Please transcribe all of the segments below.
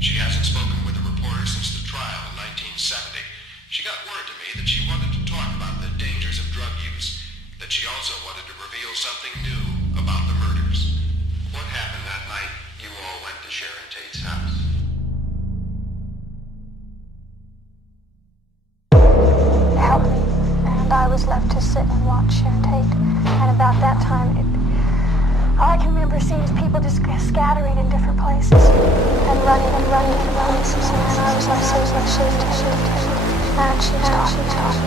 She hasn't spoken with a reporter since the trial in 1970. She got word to me that she wanted to talk about the dangers of drug use, that she also wanted to reveal something new about the murders. What happened that night you all went to Sharon Tate's house? Helped me, and I was left to sit and watch Sharon Tate. And about that time, all I can remember seeing is people just scattering in different places and running and running and running. And I was like, and she stopped.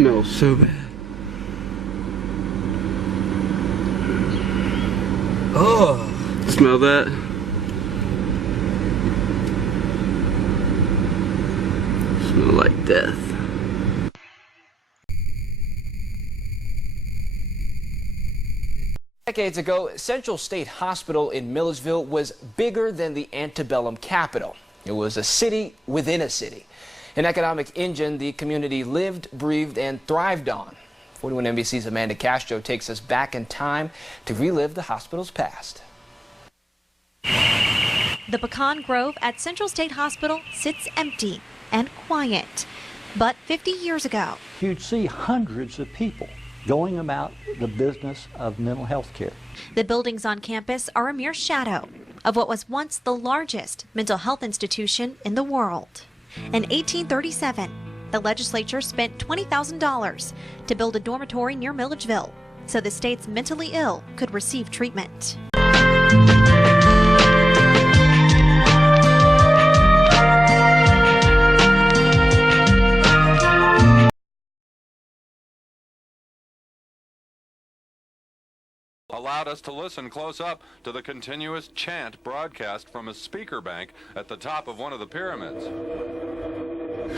Smells so bad. Oh, smell that? Smell like death. Decades ago, Central State Hospital in Milledgeville was bigger than the antebellum capital. It was a city within a city. An economic engine the community lived, breathed, and thrived on. 41 NBC's Amanda Castro takes us back in time to relive the hospital's past. The Pecan Grove at Central State Hospital sits empty and quiet. But 50 years ago, you'd see hundreds of people going about the business of mental health care. The buildings on campus are a mere shadow of what was once the largest mental health institution in the world. In 1837, the legislature spent $20,000 to build a dormitory near Milledgeville so the state's mentally ill could receive treatment. Allowed us to listen close up to the continuous chant broadcast from a speaker bank at the top of one of the pyramids.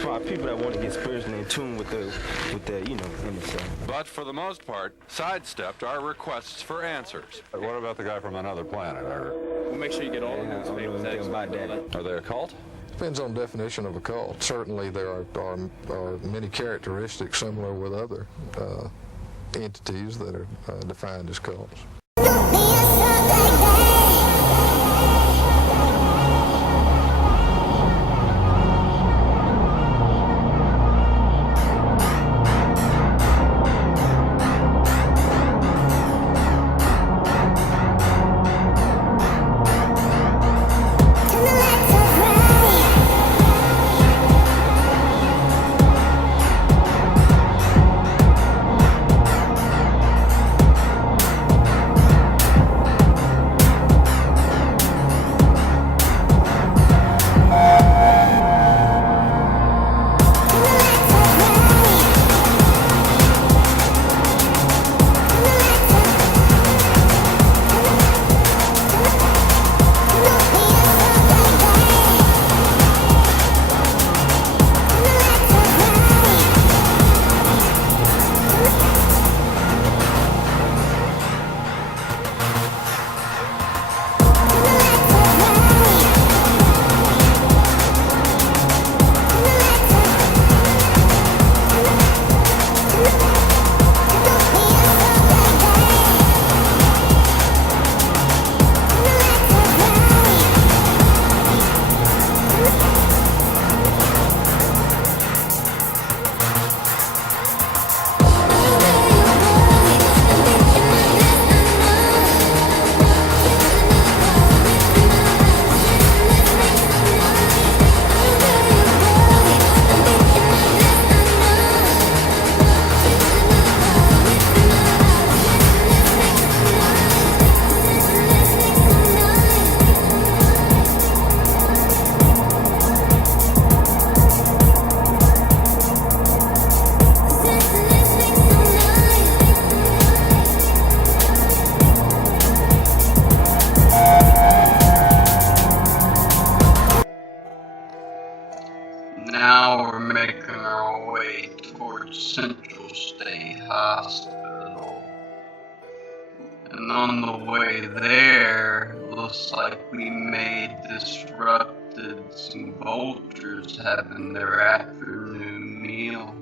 For our people that want to get spiritually in tune with the image. But for the most part, sidestepped our requests for answers. What about the guy from another planet? We'll make sure you get all of those papers. Are they a cult? Depends on the definition of a cult. Certainly there are many characteristics similar with other entities that are defined as cults. Central State Hospital. And on the way there, looks like we may disrupted some vultures having their afternoon meal.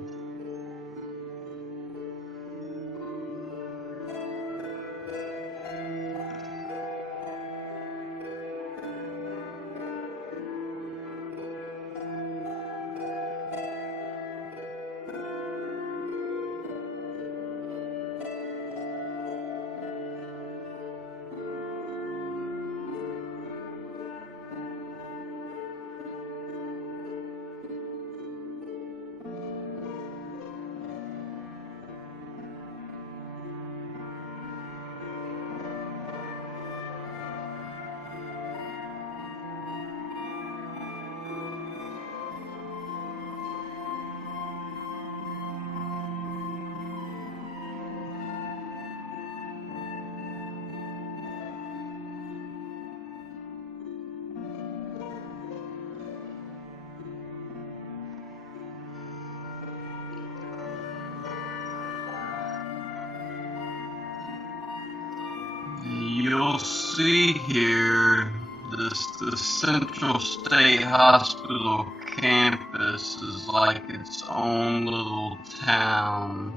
You'll see here, the Central State Hospital campus is like its own little town.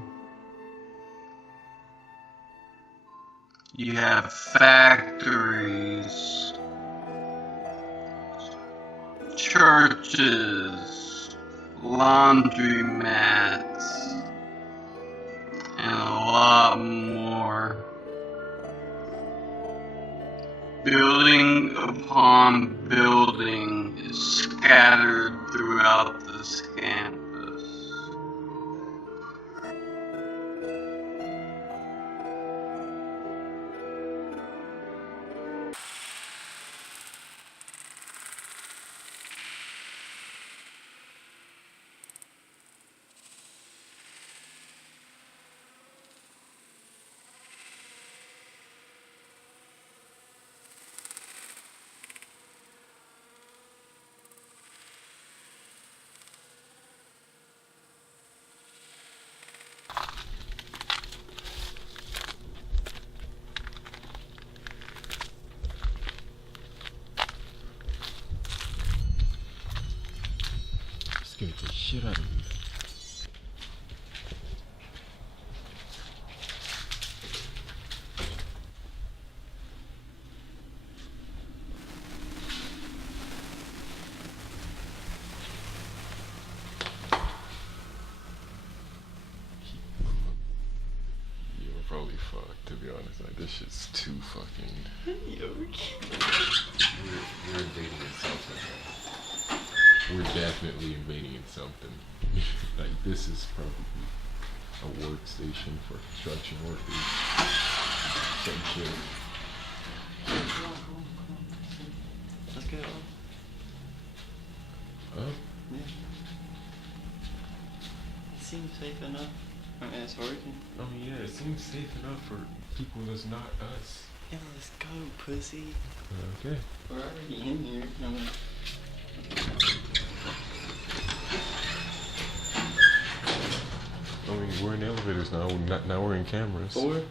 You have factories, churches, laundromats, and a lot more. Building upon building is scattered throughout this campus. Scared the shit out of me. You're probably fucked, to be honest. Like, this shit's too fucking. We're invading in something. We're definitely invading in something. Like, this is probably a workstation for construction workers. Some shit. Let's go. Up? Yeah. It seems safe enough. I mean, it's working. I mean, yeah, it seems safe enough for people that's not us. Yeah, let's go, pussy. Okay. We're already in here. I mean, we're in elevators now. Now we're in cameras. 4?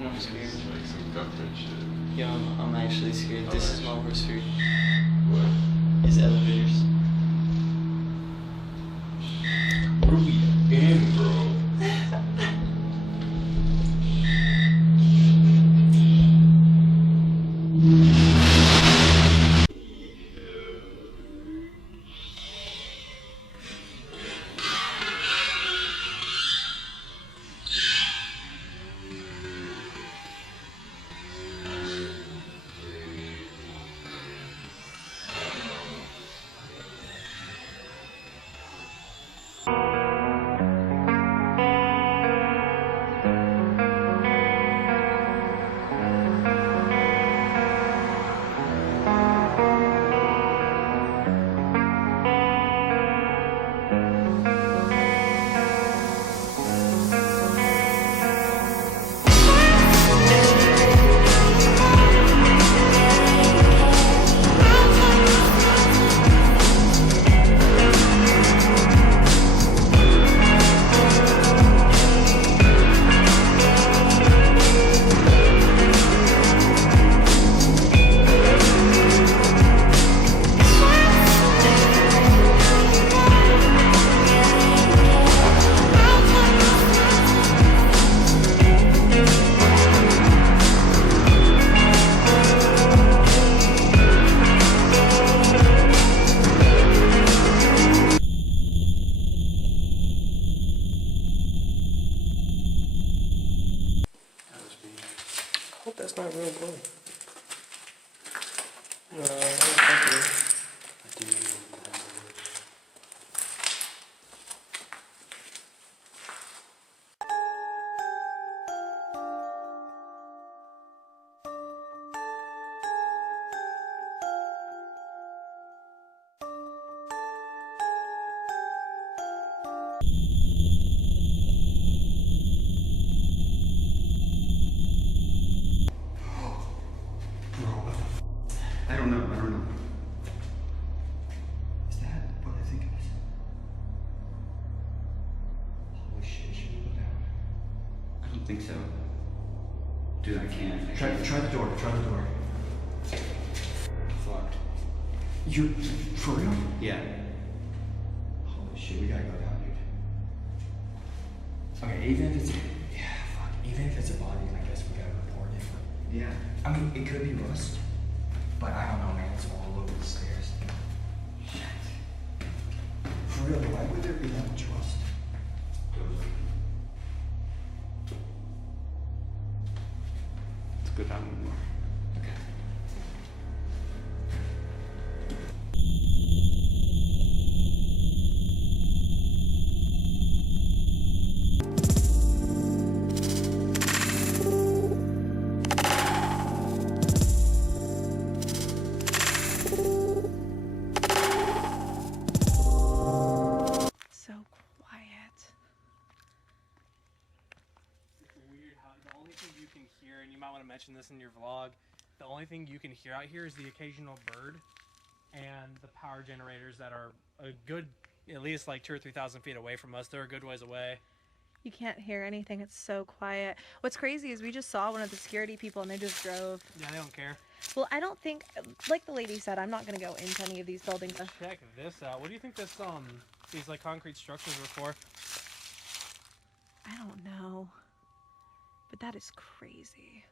I'm scared. This is like some government shit. Yo, I'm actually scared. This is my worst fear. What? Is elevators. What are we in, bro? That's not real blue. I don't know. Is that what I think it is? Holy shit, should we go down? I don't think so. Dude, I can't. Try the door, It's locked. You, for real? Yeah. Holy shit, we gotta go down, dude. Okay, even if it's a body, I guess we gotta report it. Yeah. I mean, it could be rust. But I don't know, man. It's all over the stairs. Shit. For real, why would there be that much rust? It's good having more. Okay. And you might want to mention this in your vlog, the only thing you can hear out here is the occasional bird and the power generators that are a good, at least like 2,000 or 3,000 feet away from us. They're a good ways away. You can't hear anything. It's so quiet. What's crazy is we just saw one of the security people and they just drove. Yeah, they don't care. Well, I don't think, like the lady said, I'm not going to go into any of these buildings. Check this out. What do you think this, these like concrete structures were for? I don't know. But that is crazy.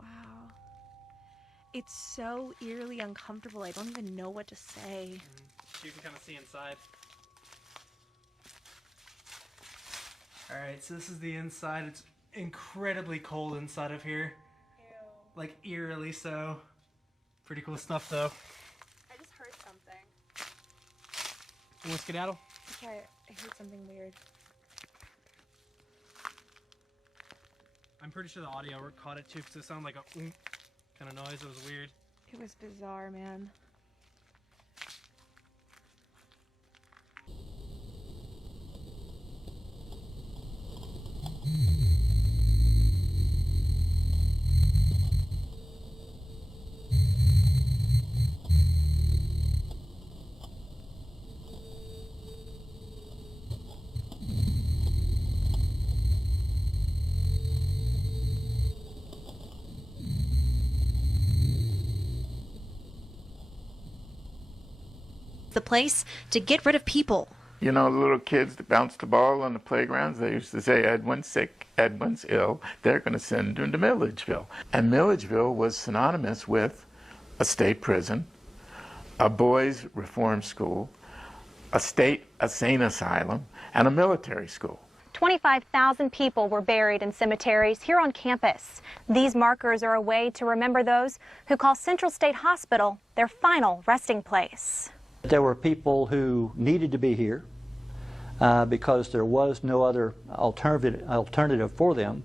Wow. It's so eerily uncomfortable. I don't even know what to say. You can kind of see inside. Alright, so this is the inside. It's incredibly cold inside of here. Ew. Like eerily so. Pretty cool stuff though. I just heard something. You want to skedaddle? Okay, I heard something weird. I'm pretty sure the audio caught it too because it sounded like a kind of noise. It was weird. It was bizarre, man. The place to get rid of people. You know, the little kids that bounce the ball on the playgrounds, they used to say, Edwin's sick, Edwin's ill, they're going to send him to Milledgeville. And Milledgeville was synonymous with a state prison, a boys' reform school, a state insane asylum, and a military school. 25,000 people were buried in cemeteries here on campus. These markers are a way to remember those who call Central State Hospital their final resting place. There were people who needed to be here because there was no other alternative for them.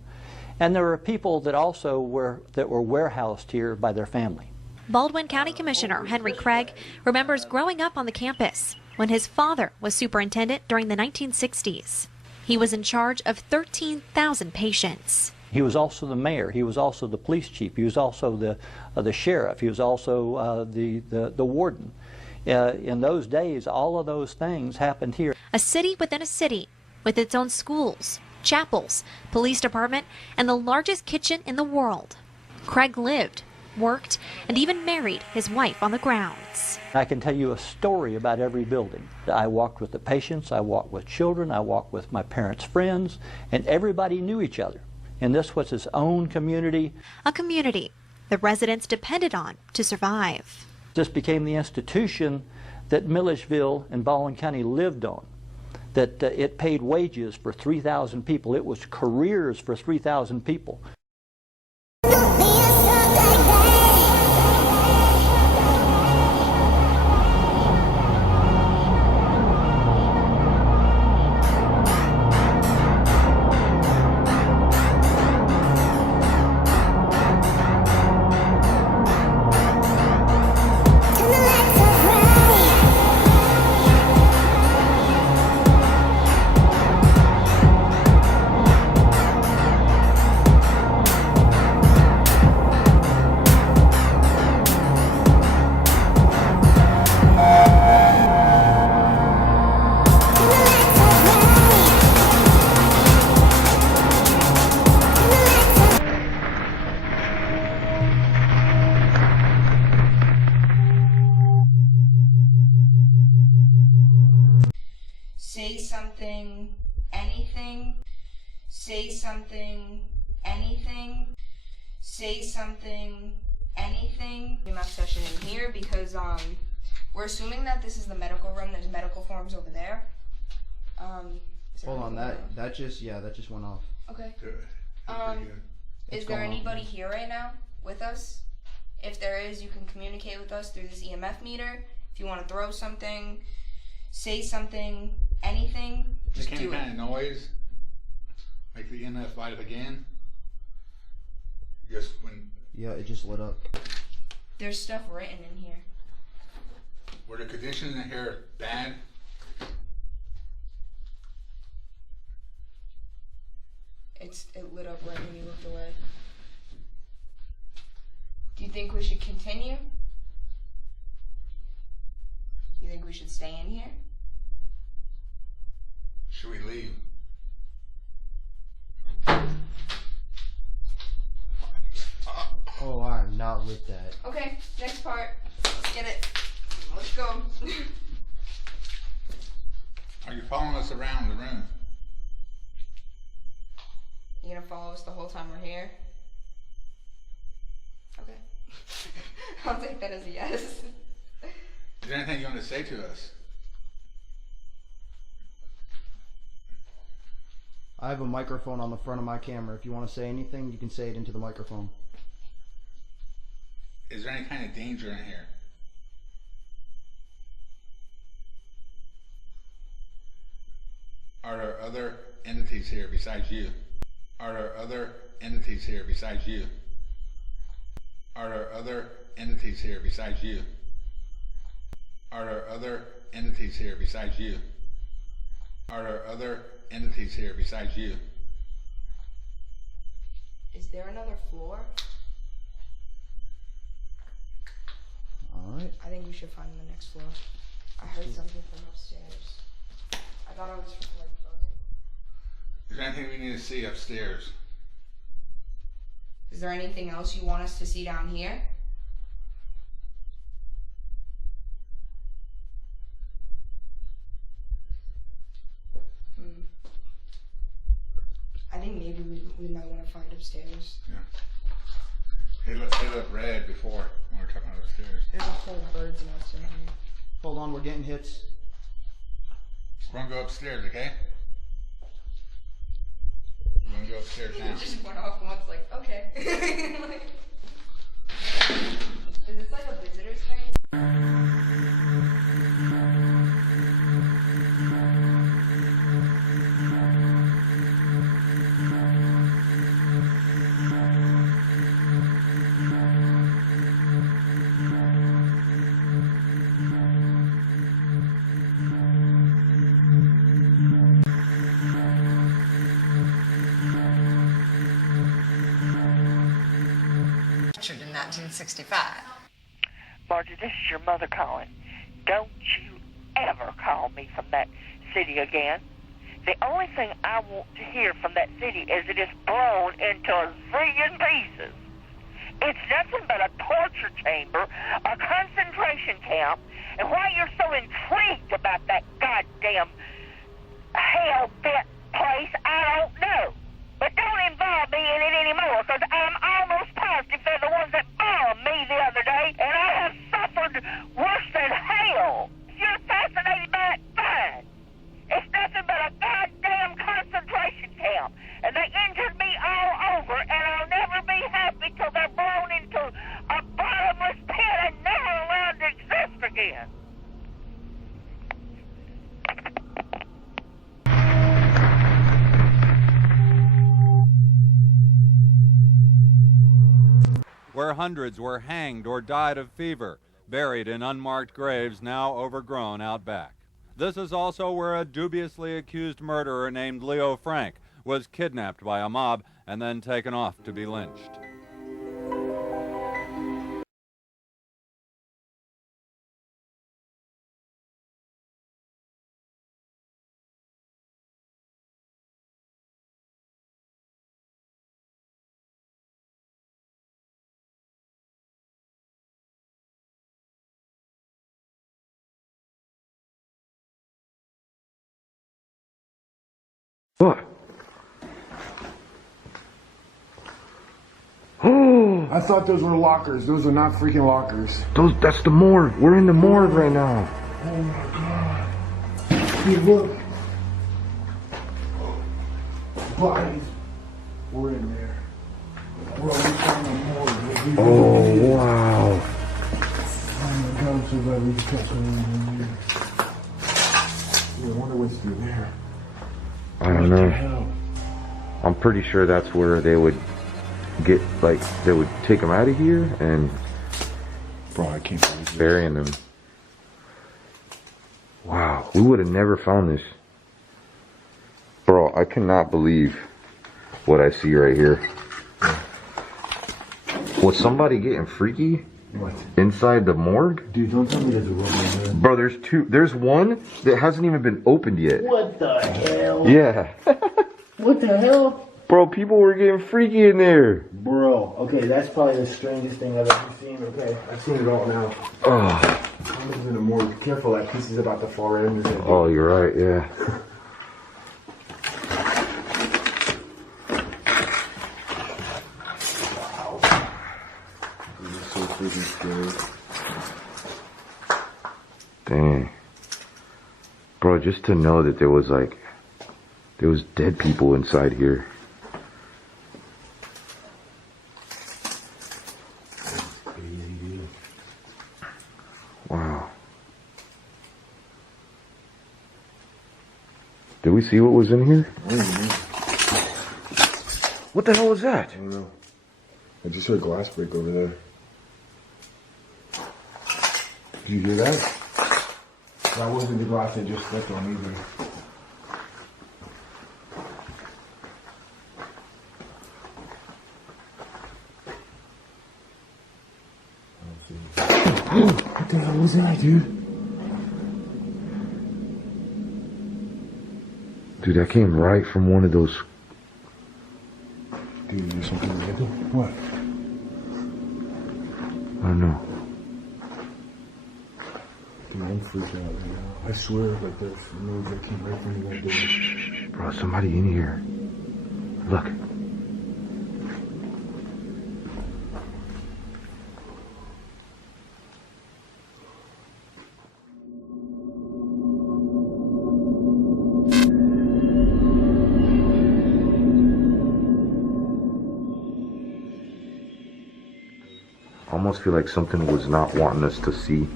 And there were people that also were warehoused here by their family. Baldwin County Commissioner Henry Craig remembers growing up on the campus when his father was superintendent during the 1960s. He was in charge of 13,000 patients. He was also the mayor. He was also the police chief. He was also the sheriff. He was also the warden. In those days, all of those things happened here. A city within a city, with its own schools, chapels, police department, and the largest kitchen in the world. Craig lived, worked, and even married his wife on the grounds. I can tell you a story about every building. I walked with the patients, I walked with children, I walked with my parents' friends, and everybody knew each other. And this was his own community. A community the residents depended on to survive. This became the institution that Milledgeville and Baldwin County lived on, that it paid wages for 3,000 people. It was careers for 3,000 people. Say something, anything. Say something, anything. Say something, anything. EMF session in here because we're assuming that this is the medical room. There's medical forms over there. Hold on, that just went off. Okay. Is there anybody here right now with us? If there is, you can communicate with us through this EMF meter. If you want to throw something, say something, anything, just Make any do kind it. of noise, like the EMF light up again. Just when. Yeah, it just lit up. There's stuff written in here. Were the conditions in here bad? It lit up right when you looked away. Do you think we should continue? You think we should stay in here? Should we leave? Oh, I'm not with that. Okay, next part. Let's get it. Let's go. Are you following us around the room? You gonna follow us the whole time we're here? Okay. I'll take that as a yes. Is there anything you want to say to us? I have a microphone on the front of my camera. If you want to say anything, you can say it into the microphone. Is there any kind of danger in here? Are there other entities here besides you? Are there other entities here besides you? Are there other entities here besides you? Are there other entities here besides you? Are there other entities here besides you? Is there another floor? Alright. I think we should find the next floor. I heard something from upstairs. I thought it was like Is there anything we need to see upstairs? Is there anything else you want us to see down here? I think maybe we might want to find upstairs. Yeah. It looked red before when we were talking about upstairs. There's a whole bird's nest in here. Hold on, we're getting hits. We're gonna go upstairs, okay? We're gonna go upstairs now. It just went off once, like, okay. Is this like a visitor's thing? In 1965. Margie, this is your mother calling. Don't you ever call me from that city again. The only thing I want to hear from that city is it is blown into a zillion pieces. It's nothing but a torture chamber, a concentration camp, and why you're so intrigued about that goddamn hell-bent place, I don't know. But don't involve me in it anymore, because I'm almost positive they're the ones that bombed me the other day, and I have suffered worse than hell. If you again. Where hundreds were hanged or died of fever, buried in unmarked graves now overgrown out back. This is also where a dubiously accused murderer named Leo Frank was kidnapped by a mob and then taken off to be lynched. What? Oh! I thought those were lockers. Those are not freaking lockers. That's the morgue. We're in the morgue right now. Oh my god. Hey, look. Bodies. We're in there. Bro, we found the morgue. Oh, wow. Oh my god, I'm so glad we just kept in here. I wonder what's through there. I don't know. I'm pretty sure that's where they would get, like, they would take them out of here and bro, I can't believe burying them. Wow, we would have never found this. Bro, I cannot believe what I see right here. Was somebody getting freaky? What? Inside the morgue? Dude, don't tell me there's a room in there. Bro, there's two. There's one that hasn't even been opened yet. What the hell? Yeah. What the hell? Bro, people were getting freaky in there. Bro, okay, that's probably the strangest thing I've ever seen. Okay, I've seen it all now. Oh. I'm in the morgue. Careful, that piece is about to fall right under there. Oh, you're right, yeah. This is so freaking scary. Dang. Bro, just to know that there was dead people inside here. That's crazy, dude. Wow. Did we see what was in here? I don't know. What the hell was that? I don't know. I just heard glass break over there. Did you hear that? That wasn't the glass that just slipped on either. What the hell was that, dude? Dude, that came right from one of those. Dude, there's something right there. What? I don't know. Dude, I'm freaked out right now. I swear, like there's no that came right from that door. Bro, somebody in here. Look. I almost feel like something was not wanting us to see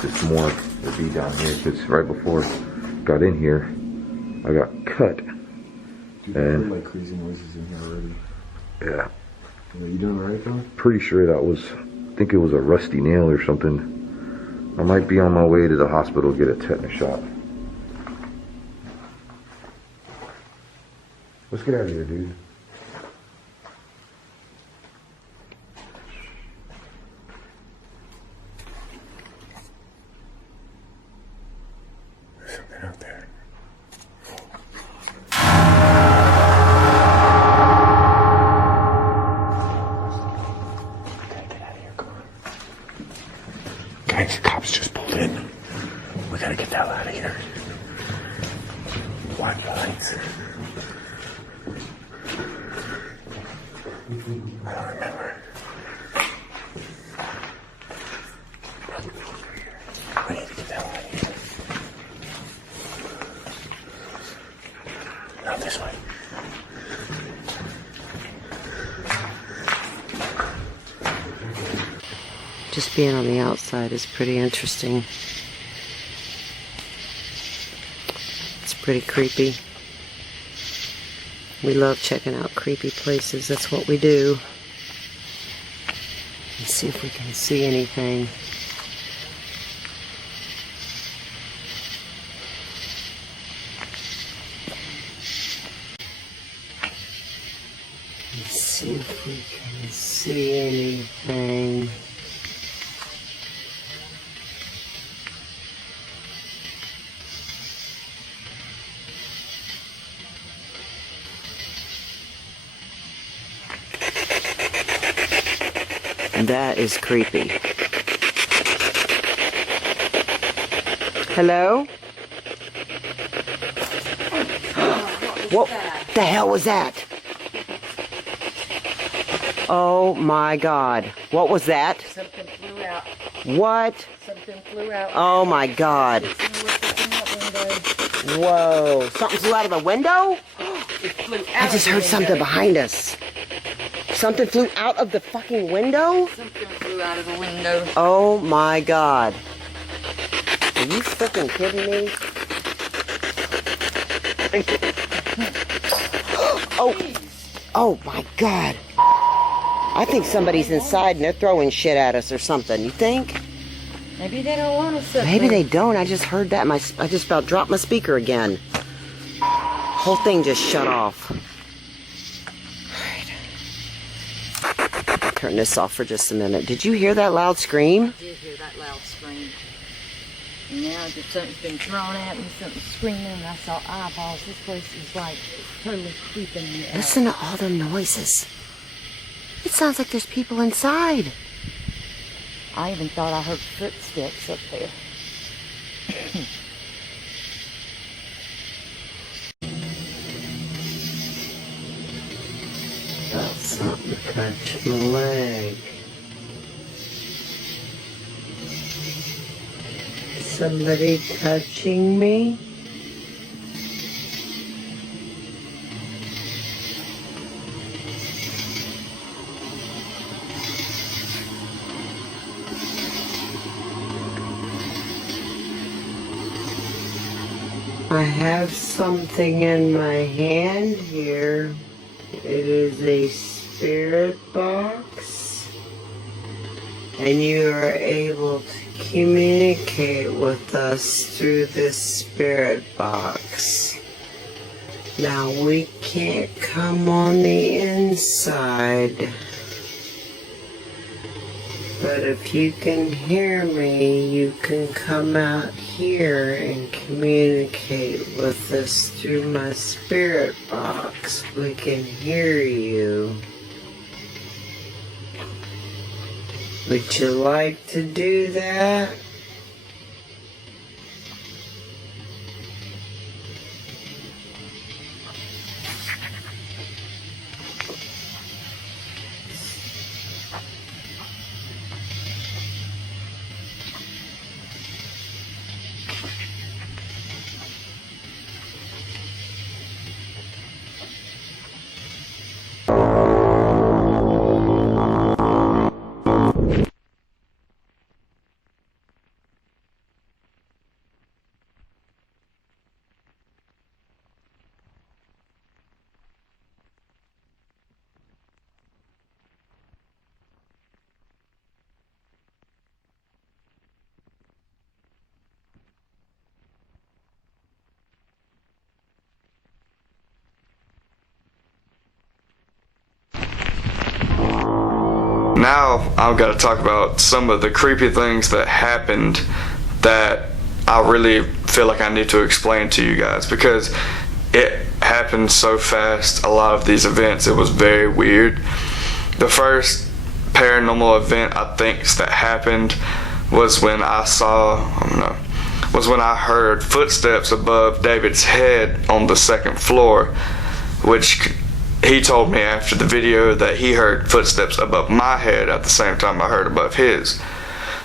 this morgue to be down here, because right before I got in here, I got cut. Dude, I heard like crazy noises in here already. Yeah. Are you doing alright though? Pretty sure that was, I think it was a rusty nail or something. I might be on my way to the hospital to get a tetanus shot. Let's get out of here, dude. There's something out there. Guys, the cops just pulled in. We gotta get the hell out of here. Watch the lights. I don't remember. We need to get the hell out of here. Not this way. just being on the outside is pretty interesting. It's pretty creepy. We love checking out creepy places. That's what we do. Let's see if we can see anything. Let's see if we can see anything. That is creepy. Hello? What the hell was that? Oh my God. What was that? Something flew out. What? Something flew out. Oh my God. Whoa. Something flew out of the window? It flew out I just heard something behind us. Something flew out of the fucking window? Something flew out of the window. Oh my God. Are you freaking kidding me? Oh my God. I think somebody's inside and they're throwing shit at us or something. You think? Maybe they don't want us up Maybe there. they don't. I just heard that. I just about dropped my speaker again. Whole thing just shut off. Turn this off for just a minute. Did you hear that loud scream? I did hear that loud scream. And now just something's been thrown at me, something screaming, and I saw eyeballs. This place is like totally creeping me out. Listen to all the noises. It sounds like there's people inside. I even thought I heard footsteps up there. Something touched my leg. Somebody touching me? I have something in my hand here. It is a spirit box, and you are able to communicate with us through this spirit box. Now we can't come on the inside, but if you can hear me, you can come out here and communicate with us through my spirit box. We can hear you. Would you like to do that? Now I've got to talk about some of the creepy things that happened that I really feel like I need to explain to you guys, because it happened so fast. A lot of these events, it was very weird. The first paranormal event I think that happened was when I heard footsteps above David's head on the second floor, which he told me after the video that he heard footsteps above my head at the same time I heard above his.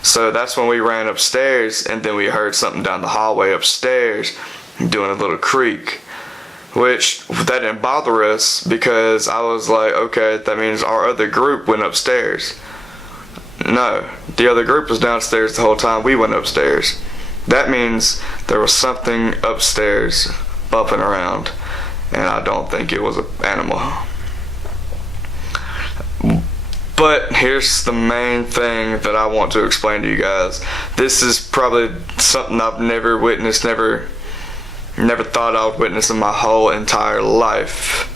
So that's when we ran upstairs, and then we heard something down the hallway upstairs doing a little creak, which that didn't bother us because I was like, okay, that means our other group went upstairs. No, the other group was downstairs the whole time we went upstairs. That means there was something upstairs bumping around, and I don't think it was an animal. But here's the main thing that I want to explain to you guys. This is probably something I've never witnessed, never thought I would witness in my whole entire life.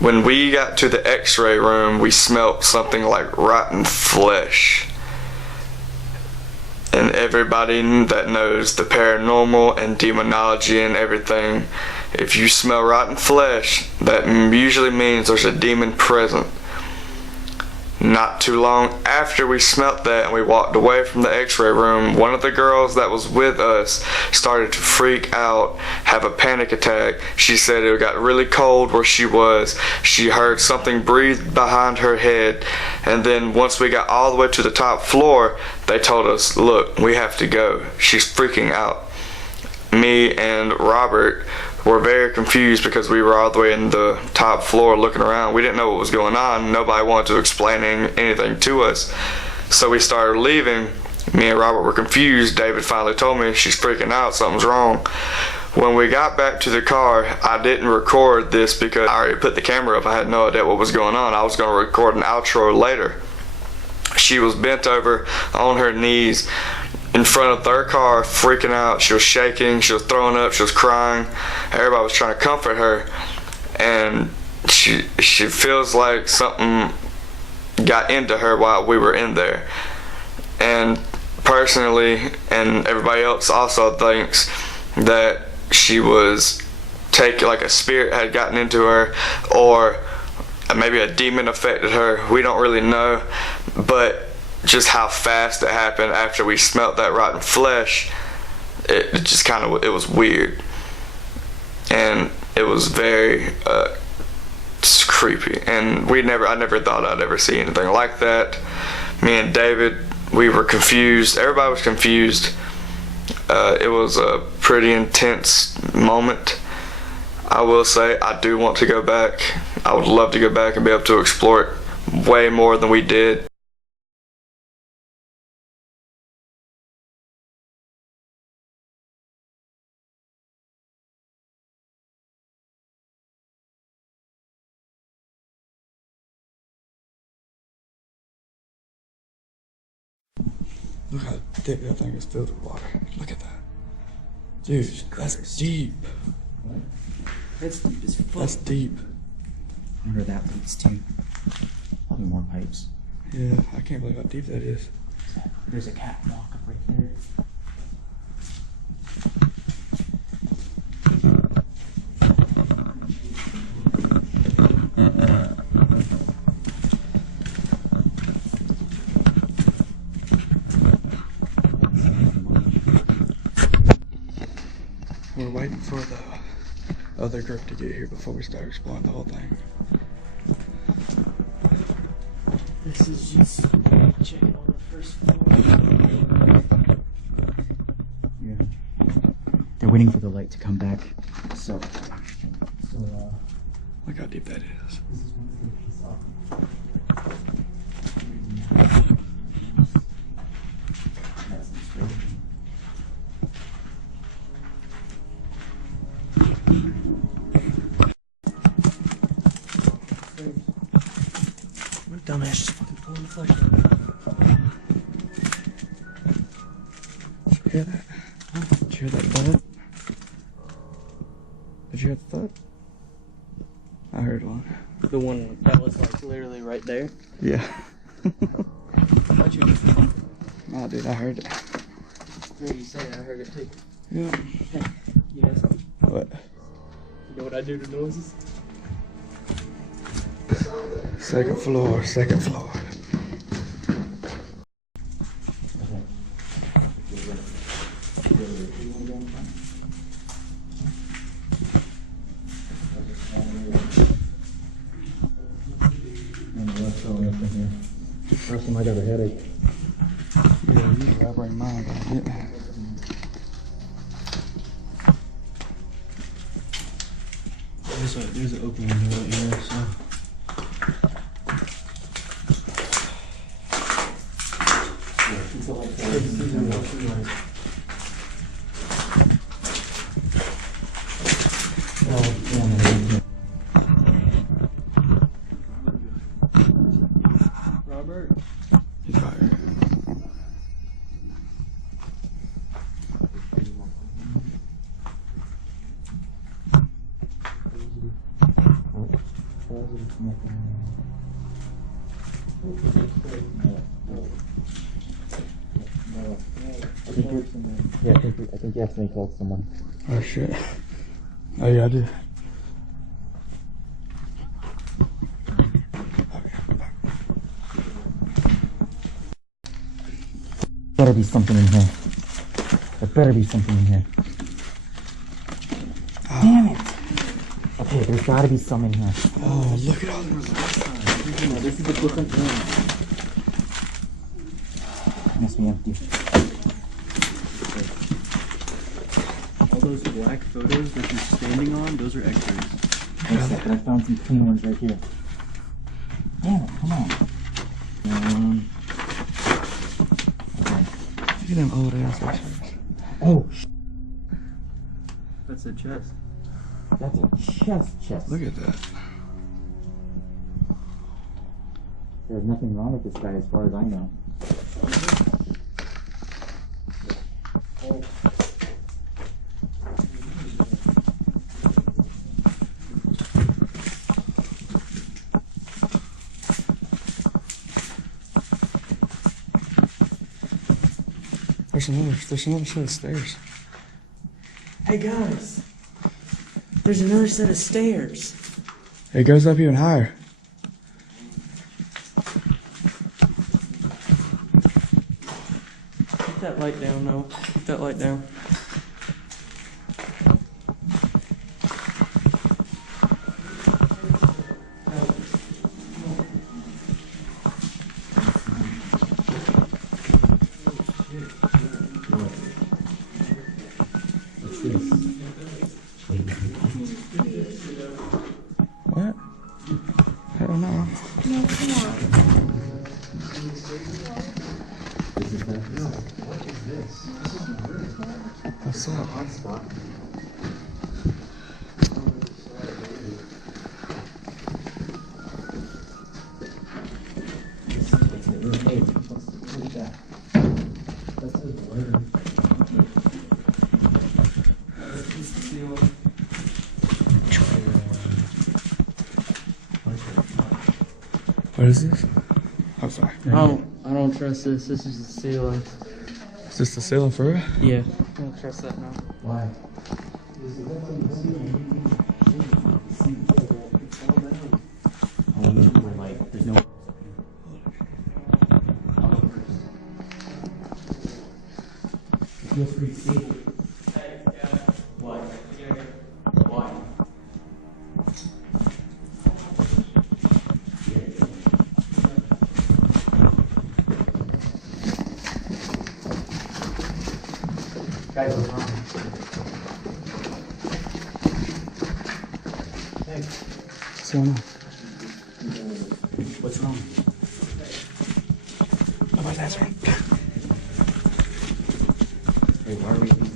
When we got to the x-ray room, we smelt something like rotten flesh. And everybody that knows the paranormal and demonology and everything, if you smell rotten flesh, that usually means there's a demon present. Not too long after we smelt that and we walked away from the x-ray room, one of the girls that was with us started to freak out, have a panic attack. She said it got really cold where she was. She heard something breathe behind her head, and then once we got all the way to the top floor, they told us, look, we have to go. She's freaking out. Me and Robert were very confused because we were all the way in the top floor looking around. We didn't know what was going on. Nobody wanted to explain anything to us. So we started leaving. Me and Robert were confused. David finally told me, she's freaking out, something's wrong. When we got back to the car, I didn't record this because I already put the camera up. I had no idea what was going on. I was going to record an outro later. She was bent over on her knees in front of their car, freaking out. She was shaking, she was throwing up, she was crying. Everybody was trying to comfort her, and she feels like something got into her while we were in there. And personally, and everybody else also thinks that she was taken, like a spirit had gotten into her, or maybe a demon affected her. We don't really know, but just how fast it happened after we smelt that rotten flesh, it just kind of, it was weird, and it was very creepy. And I never thought I'd ever see anything like that. Me and David, we were confused. Everybody was confused. It was a pretty intense moment. I will say I do want to go back. I would love to go back and be able to explore it way more than we did. Look how thick that thing is filled with water. Look at that. Dude, that's deep. That's deep as fuck. That's deep. I wonder that leads to probably more pipes. Yeah, I can't believe how deep that is. There's a catwalk up right there. We're waiting for the other group to get here before we start exploring the whole thing. This is just checking on the first floor. Yeah. They're waiting for the light to come back. So look how deep that is. Dumbass just fucking pulling the flashlight. Did you hear that? Did you hear that thud? Did you hear the thud? I heard one. The one that was like literally right there? Yeah. Thought you were. Nah, dude, I heard it. I heard you say it, I heard it too. Yeah. You know something? What? You know what I do to noises? Second floor, second floor. First time I got a headache. Yeah, usually I bring mine down here. There's an opening right here, so. Robert. He's right here. I think you accidentally called someone. Oh shit. Oh yeah, I did. Better be something in here. There better be something in here. Damn it! Okay, there's gotta be some in here. Oh, look at all this. This is a different room. It must be empty. All those black photos that you're standing on, those are x-rays. Wait a second, I found some clean ones right here. Damn it, come on. Look at them old ass x-rays. Oh, That's a chest. that's a chest. Look at that. There's nothing wrong with this guy as far as I know. There's another set of stairs. Hey guys, there's another set of stairs. It goes up even higher. Keep that light down, though. Keep that light down. What? Hell no. No, come on. What's up? What is this? I'm sorry. I don't trust this. This is the ceiling. Is this the ceiling for real? Yeah. I don't trust that now. Why? There's no. It feels pretty stable. What? Why? Guys, what's wrong? Hey. What's going on? What's wrong? Nobody's answering. Hey, why are we using?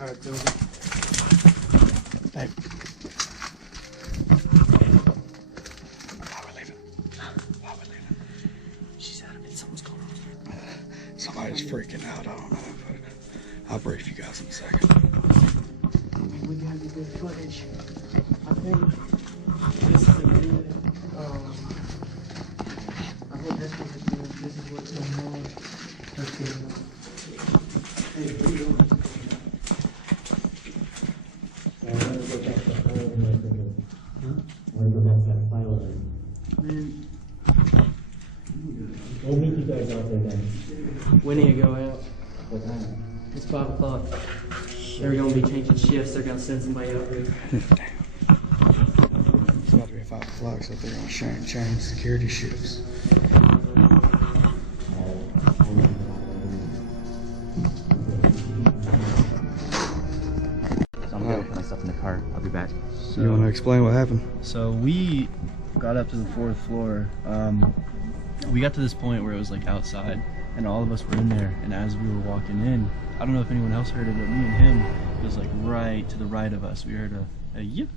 Alright, go. Hey. She's out of it. Something's going on. Somebody's freaking out. I don't know, but I'll brief you guys in a second. We gotta get good footage. I think this is a good, I think this was a good This is what's going on. Okay. Hey, what are you doing? Man. We'll meet you guys out there then. When do you go out? What time? It's 5 o'clock. They're gonna be changing shifts. They're gonna send somebody out there. It's about to be 5 o'clock, so they're gonna change security shifts. So I'm gonna put myself in the car. I'll be back. So you want to explain what happened? So we got up to the 4th floor. We got to this point where it was like outside, and all of us were in there. And as we were walking in, I don't know if anyone else heard it, but me and him, it was like right to the right of us. We heard a yip,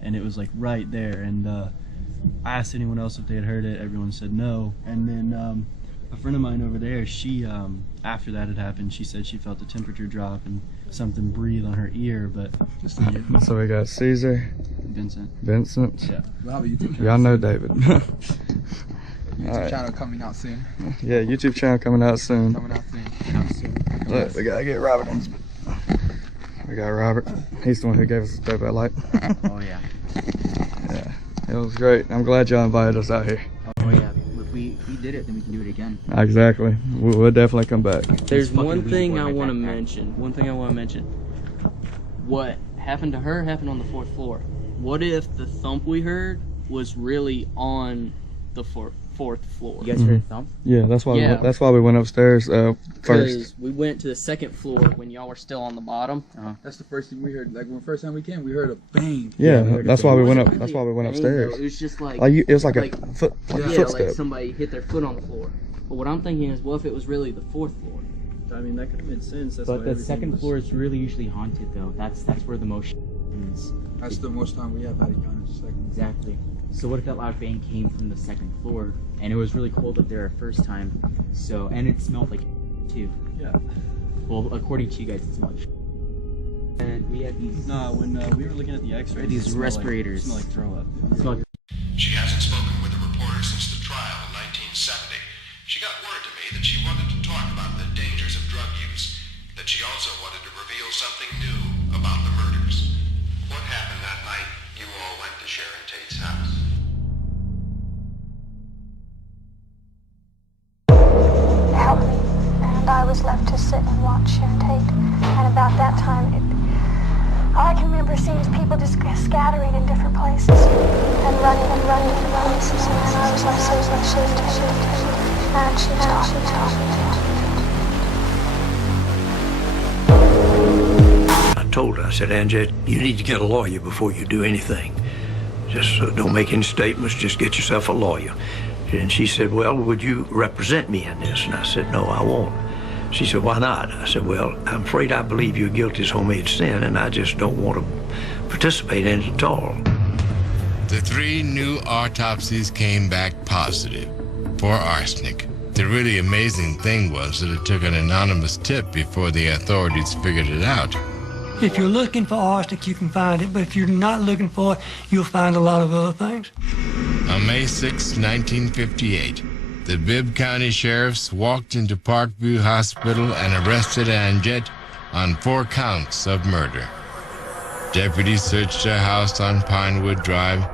and it was like right there. And I asked anyone else if they had heard it. Everyone said no. And then a friend of mine over there, she after that had happened, she said she felt the temperature drop and something breathe on her ear, but just the ear. So we got Caesar, Vincent. Yeah. We'll have a YouTube channel. Y'all know David. YouTube channel coming out soon. Yeah, YouTube channel coming out soon. Coming out soon. Look, we gotta get Robert on. We got Robert. He's the one who gave us the dope light. Oh yeah. Yeah, it was great. I'm glad y'all invited us out here. Oh yeah. If we did it, then we can do it again. Exactly. We'll definitely come back. There's one thing I want to mention. What happened to her happened on the 4th floor. What if the thump we heard was really on the 4th floor? You guys heard a thump? Yeah, that's why. Yeah. That's why we went upstairs first. Because we went to the 2nd floor when y'all were still on the bottom. That's the first thing we heard. Like when the first time we came, we heard a bang. Yeah, that's why we went up. That's why we went upstairs. It was just like it was like a footstep. like somebody hit their foot on the floor. But what I'm thinking is, what if it was really the 4th floor? I mean, that could have made sense. That's But why the everything 2nd was- floor is really usually haunted, though. That's where the most happens. That's the most time we have had encounters. Second. Exactly. So what if that loud bang came from the 2nd floor, and it was really cold up there our first time, so, and it smelled like too. Yeah. Well, according to you guys, it smelled like and we had these. Nah, when we were looking at the X-rays, These it smelled respirators. Like, it smelled like throw up. It smelled like She hasn't spoken with a reporter since the trial in 1970. She got word to me that she wanted to talk about the dangers of drug use, that she also wanted to reveal something new about the murders. What happened that night you all went to Sharon Tate's house? Helped me, and I was left to sit and watch Sharon Tate. And about that time, all I can remember seeing is people just scattering in different places and running and running and running. And I was like, shoot. And she talked. I told her, I said, Anjette, you need to get a lawyer before you do anything. Just don't make any statements, just get yourself a lawyer. And she said, well, would you represent me in this? And I said, no, I won't. She said, why not? I said, well, I'm afraid I believe you're guilty as homemade sin, and I just don't want to participate in it at all. The 3 new autopsies came back positive for arsenic. The really amazing thing was that it took an anonymous tip before the authorities figured it out. If you're looking for arsenic, you can find it, but if you're not looking for it, you'll find a lot of other things. On May 6, 1958, the Bibb County Sheriffs walked into Parkview Hospital and arrested Anjette on 4 counts of murder. Deputies searched her house on Pinewood Drive.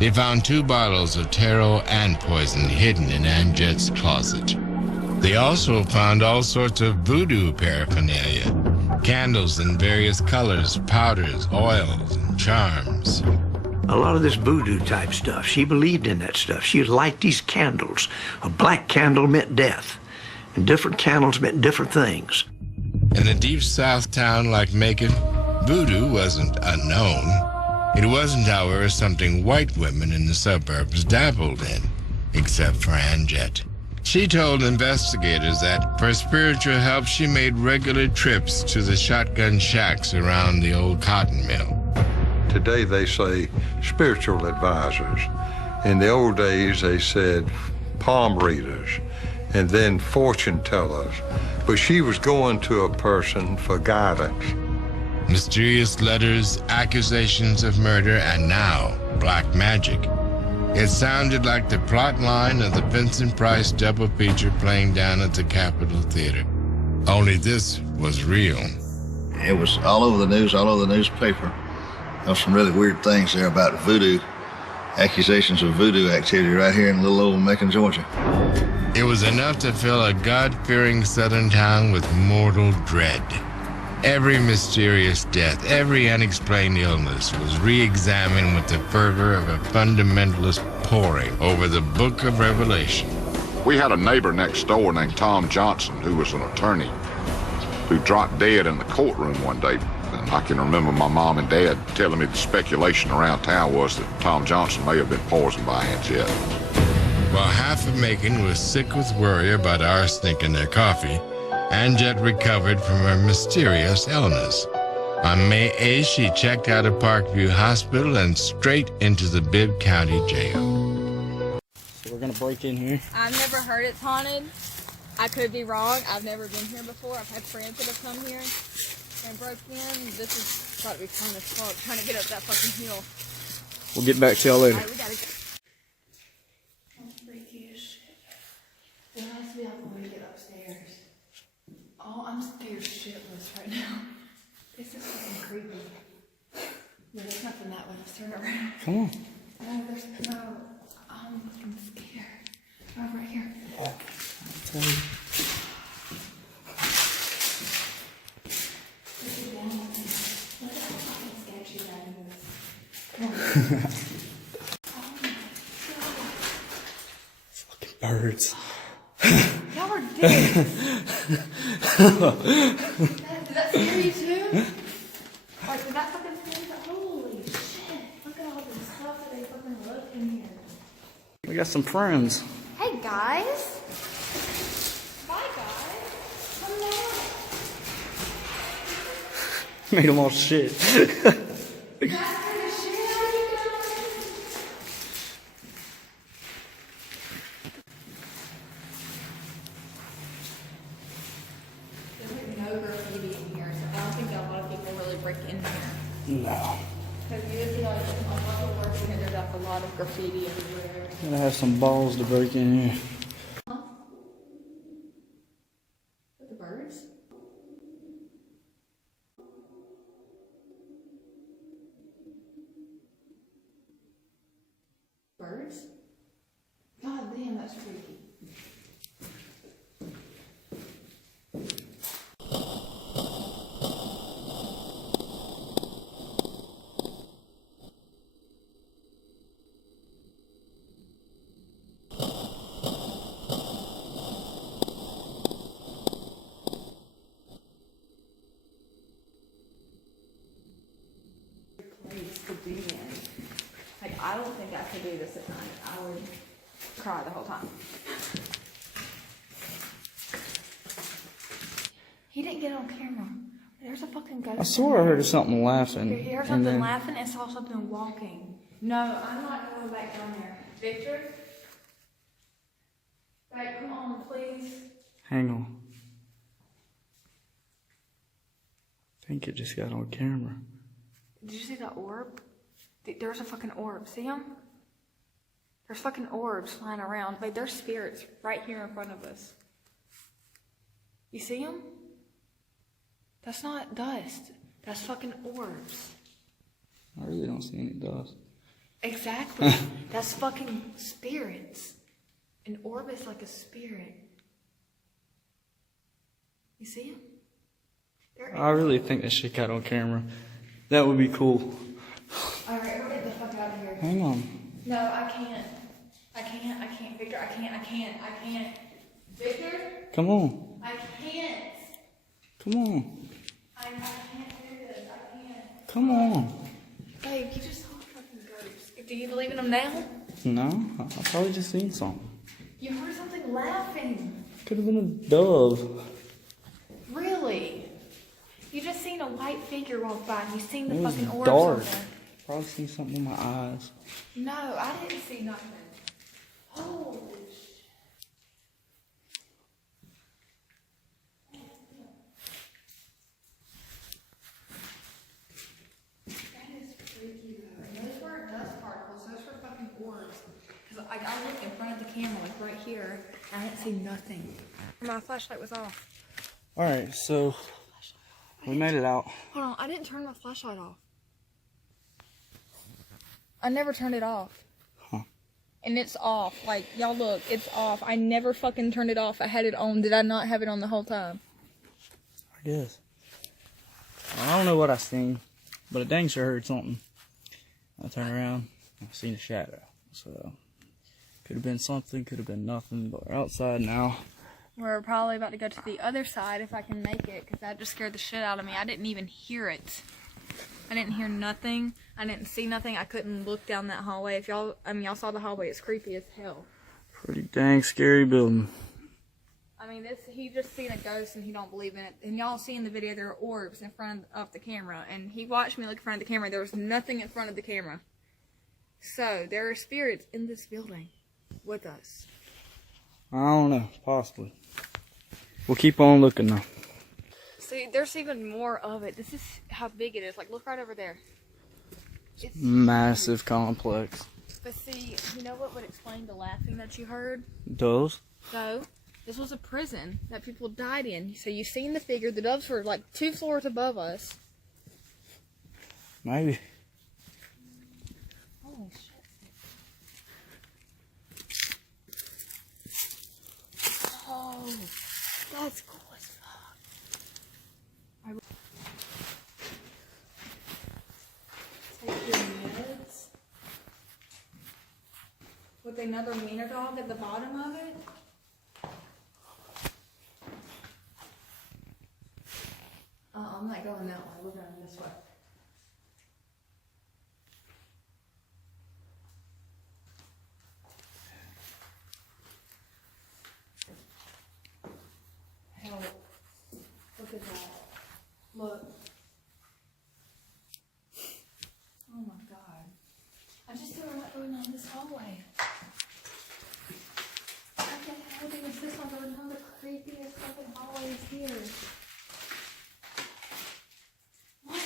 They found 2 bottles of taro and poison hidden in Anjette's closet. They also found all sorts of voodoo paraphernalia, candles in various colors, powders, oils, and charms. A lot of this voodoo type stuff, she believed in that stuff. She'd light these candles. A black candle meant death, and different candles meant different things. In a deep South town like Macon, voodoo wasn't unknown. It wasn't, however, something white women in the suburbs dabbled in, except for Anjette. She told investigators that for spiritual help, she made regular trips to the shotgun shacks around the old cotton mill. Today they say spiritual advisors. In the old days they said palm readers and then fortune tellers. But she was going to a person for guidance. Mysterious letters, accusations of murder, and now black magic. It sounded like the plot line of the Vincent Price double feature playing down at the Capitol Theater. Only this was real. It was all over the news, all over the newspaper. There was some really weird things there about voodoo, accusations of voodoo activity right here in little old Macon, Georgia. It was enough to fill a God-fearing southern town with mortal dread. Every mysterious death, every unexplained illness was re-examined with the fervor of a fundamentalist poring over the book of Revelation. We had a neighbor next door named Tom Johnson, who was an attorney, who dropped dead in the courtroom one day. And I can remember my mom and dad telling me the speculation around town was that Tom Johnson may have been poisoned by Aunt Jet. While half of Macon was sick with worry about arsenic in their coffee, Aunt Jet recovered from her mysterious illness. On May 8th, she checked out of Parkview Hospital and straight into the Bibb County Jail. So we're gonna break in here. I've never heard it's haunted. I could be wrong. I've never been here before. I've had friends that have come here and broke in. This has got to be fun as fuck, trying to get up that fucking hill. We'll get back to y'all later. Alright, we gotta go. I'm freaky as shit. There has to be a way to get upstairs. Oh, I'm scared shitless right now. This is fucking creepy. Yeah, there's nothing that way. Let's turn around. Come on. No, there's no. I'm fucking scared. Oh, right here. I'll tell you. Look at how fucking sketchy that is. Come on. Fucking birds. Y'all are dicks. Did that scare you too? Like, did that fucking scare you? Holy shit. Look at all this stuff that they fucking left in here. We got some friends. Hey guys. Bye guys. Come down. Made them all shit. Guys, scared the shit out of you guys. There's no graffiti in here, so I don't think that a lot of people really break in here. No. Because usually, like, a lot of work in here, there's like a lot of graffiti everywhere. Gotta have some balls to break in here. Huh? With the birds? Birds? God damn, that's freaky. Place to be in. Like, I don't think I could do this at night. I would cry the whole time. He didn't get on camera. There's a fucking ghost. I swore I heard something laughing. You heard and something then laughing and saw something walking. No, I'm not going back down there. Victor? Babe, come on, please. hang on. I think it just got on camera. Did you see the orb? There's a fucking orb. See them? There's fucking orbs flying around. Wait, there's spirits right here in front of us. You see them? That's not dust. That's fucking orbs. I really don't see any dust. Exactly. That's fucking spirits. An orb is like a spirit. You see them? I really think that shit got on camera. That would be cool. Alright, we're getting the fuck out of here. Hang on. No, I can't. I can't. Victor, I can't. Victor? Come on. I can't. Come on. I can't do this. I can't. Come on. Babe, you just saw a fucking ghost. Do you believe in them now? No, I probably just seen something. You heard something laughing. Could have been a dove. Really? You just seen a white figure walk by and you seen the It was fucking orbs dark. on there. Probably seen something in my eyes. No, I didn't see nothing. Holy shit. That is freaky though. And those weren't dust particles, those were fucking orbs. camera, like right here. I didn't see nothing. My flashlight was off. Alright, so we made it out. Hold on, I didn't turn my flashlight off. I never turned it off. Huh. And it's off. Like, y'all look, it's off. I never fucking turned it off. I had it on. Did I not have it on the whole time? I guess. I don't know what I seen, but it dang sure heard something. I turned around, I seen a shadow. So, could have been something, could have been nothing, but we're outside now. We're probably about to go to the other side if I can make it, because that just scared the shit out of me. I didn't even hear it. I didn't hear nothing. I didn't see nothing. I couldn't look down that hallway. If y'all, I mean, y'all saw the hallway. It's creepy as hell. Pretty dang scary building. I mean, he just seen a ghost and he don't believe in it. And y'all see in the video there are orbs in front of the camera. And he watched me look in front of the camera. There was nothing in front of the camera. So, there are spirits in this building with us. I don't know, possibly. We'll keep on looking though. See, there's even more of it. This is how big it is. Like, look right over there. It's massive complex. But see, you know what would explain the laughing that you heard? Doves? So, this was a prison that people died in. So you've seen the figure. The doves were like 2 floors above us. Maybe. Holy shit. Oh, that's cool as fuck. Take your meds. With another wiener dog at the bottom of it. I'm not going that way. We're going this way. Help. Look at that. Look. Oh my god. I just don't know what's going on in this hallway. I can't help it. Is this one going on the creepiest fucking hallways here? My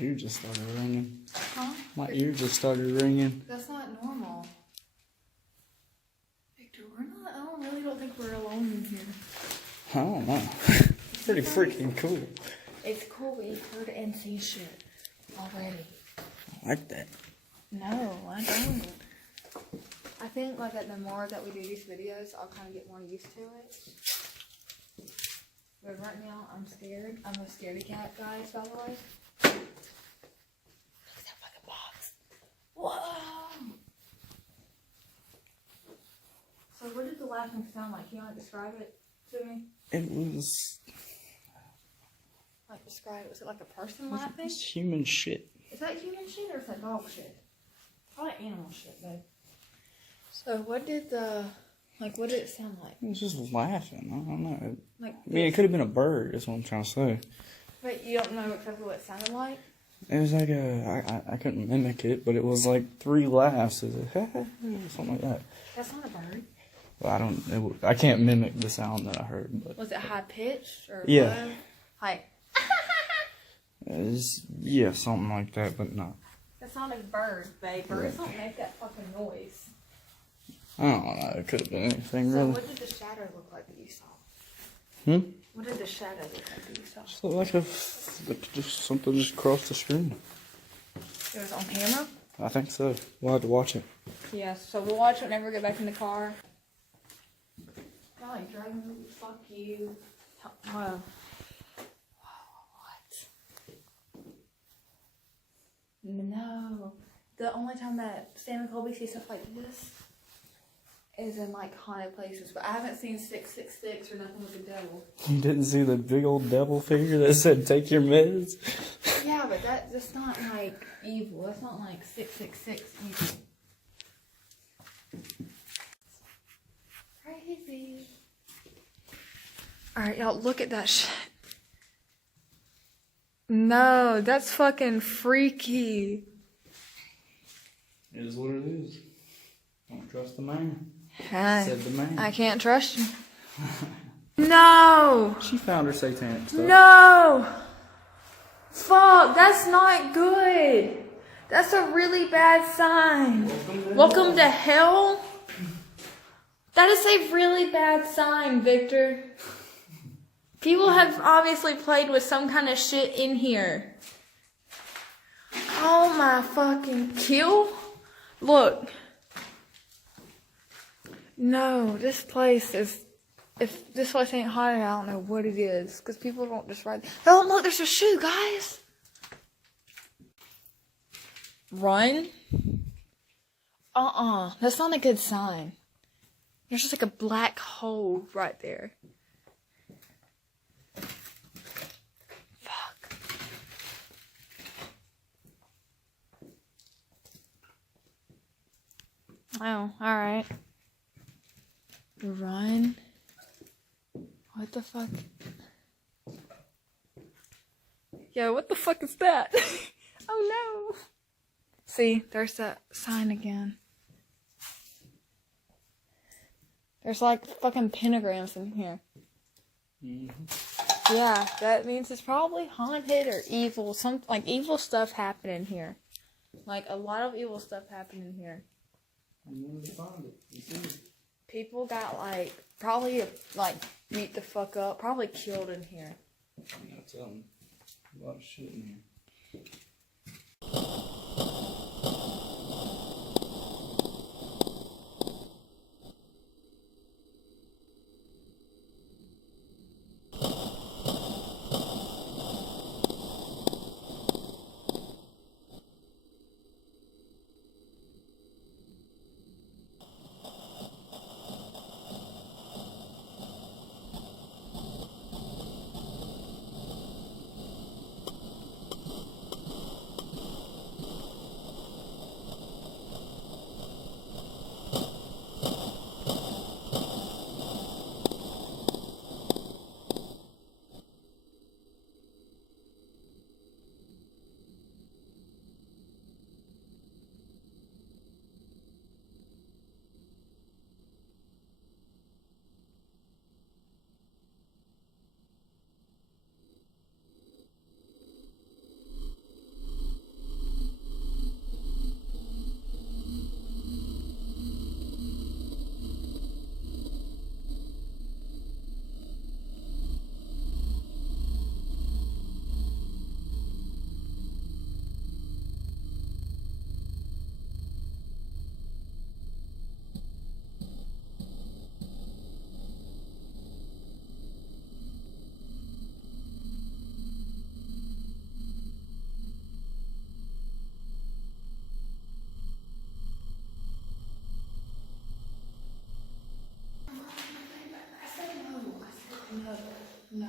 ear just started ringing. Huh? My ear just started ringing. That's not normal. Victor, I really don't think we're alone in here. I don't know. Pretty freaking cool. It's cool, but you've heard and seen shit already. I like that. No, I don't. I think like the more that we do these videos, I'll kind of get more used to it. But right now, I'm scared. I'm a scaredy cat, guys, by the way. Look at that fucking box. Whoa! So what did the laughing sound like? Can you describe it to me? It was... Describe it. Was it like a person laughing? It's human shit. Is that human shit or is that dog shit? Probably animal shit, babe. So what did what did it sound like? It was just laughing. I don't know. Like, I mean, it could have been a bird, is what I'm trying to say. But you don't know exactly what it sounded like? It was like I couldn't mimic it, but it was like 3 laughs. It was something like that. That's not a bird. Well, I can't mimic the sound that I heard. But was it high pitched or yeah. low? Like, yeah, something like that, but not. That's not a bird, babe. Birds don't make that fucking noise. I don't know. It could have been anything, So really. what did the shadow look like that you saw? What did the shadow look like that you saw? Just looked like just something just crossed the screen. It was on camera? I think so. We'll have to watch it. Yeah, so we'll watch it whenever we get back in the car. Golly, Dragon movie, fuck you. What? No. The only time that Sam and Colby see stuff like this is in like haunted places, but I haven't seen 666 or nothing with the devil. You didn't see the big old devil figure that said "Take your meds"? Yeah, but that's not like evil. That's not like 666 evil. Crazy. All right, y'all, look at that shit. No, that's fucking freaky. It is what it is. Don't trust the man. Said the man. I can't trust you. No! She found her satanic stuff. No! Fuck, that's not good. That's a really bad sign. Welcome to hell? That is a really bad sign, Victor. People have obviously played with some kind of shit in here. Oh my fucking kill. Look. No, this place is... If this place ain't haunted, I don't know what it is. Because people don't just ride... Oh, look, there's a shoe, guys. Run? That's not a good sign. There's just like a black hole right there. Fuck. Oh, alright. Run? What the fuck? Yo, what the fuck is that? Oh no! See, there's that sign again. There's like fucking pentagrams in here. Yeah, that means it's probably haunted or evil. Some like evil stuff happening here. Like a lot of evil stuff happening here. People got like probably like beat the fuck up, probably killed in here. I'm not telling. A lot of shit in here. No.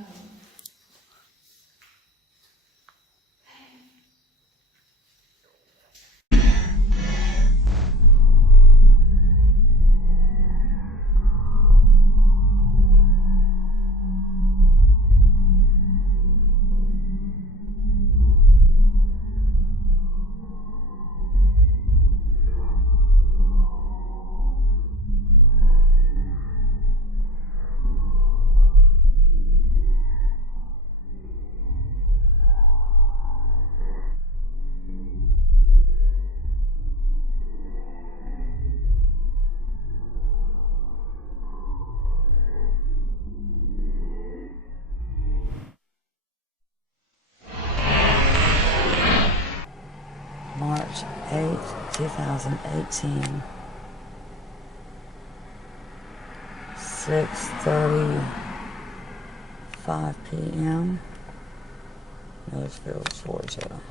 March 8th, 2018, 6:35 p.m. Millersville, Georgia.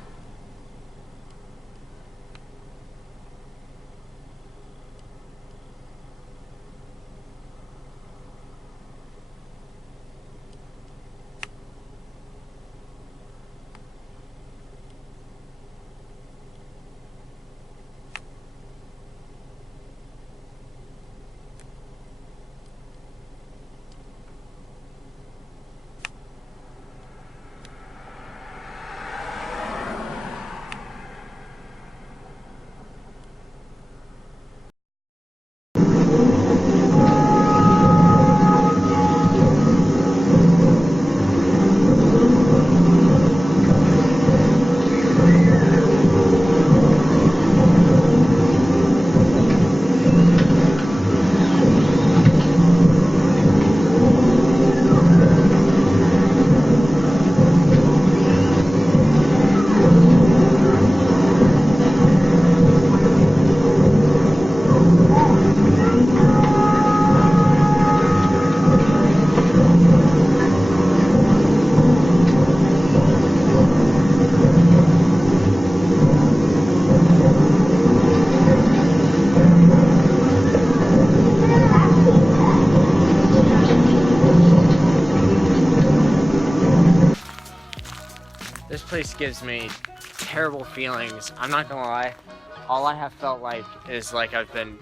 This place gives me terrible feelings. I'm not gonna lie. All I have felt like is like I've been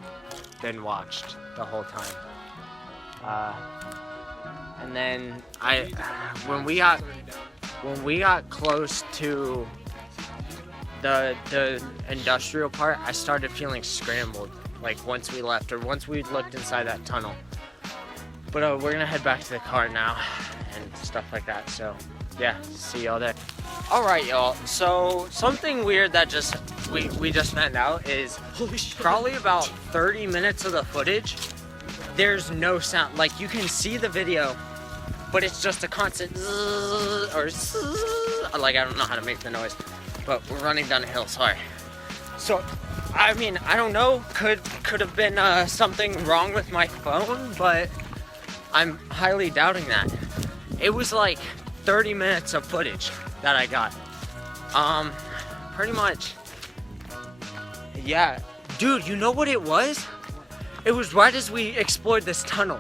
watched the whole time. And then when we got close to the industrial part, I started feeling scrambled. Like once we left, or once we looked inside that tunnel. But we're gonna head back to the car now and stuff like that. So yeah, see y'all there. All right, y'all. So something weird that we just found out is probably about 30 minutes of the footage, there's no sound. Like you can see the video, but it's just a constant zzz, or zzz. Like I don't know how to make the noise, but we're running down a hill. Sorry. So I mean, I don't know. Could have been something wrong with my phone, but I'm highly doubting that. It was like 30 minutes of footage that I got. Pretty much. Yeah. Dude, you know what it was? It was right as we explored this tunnel.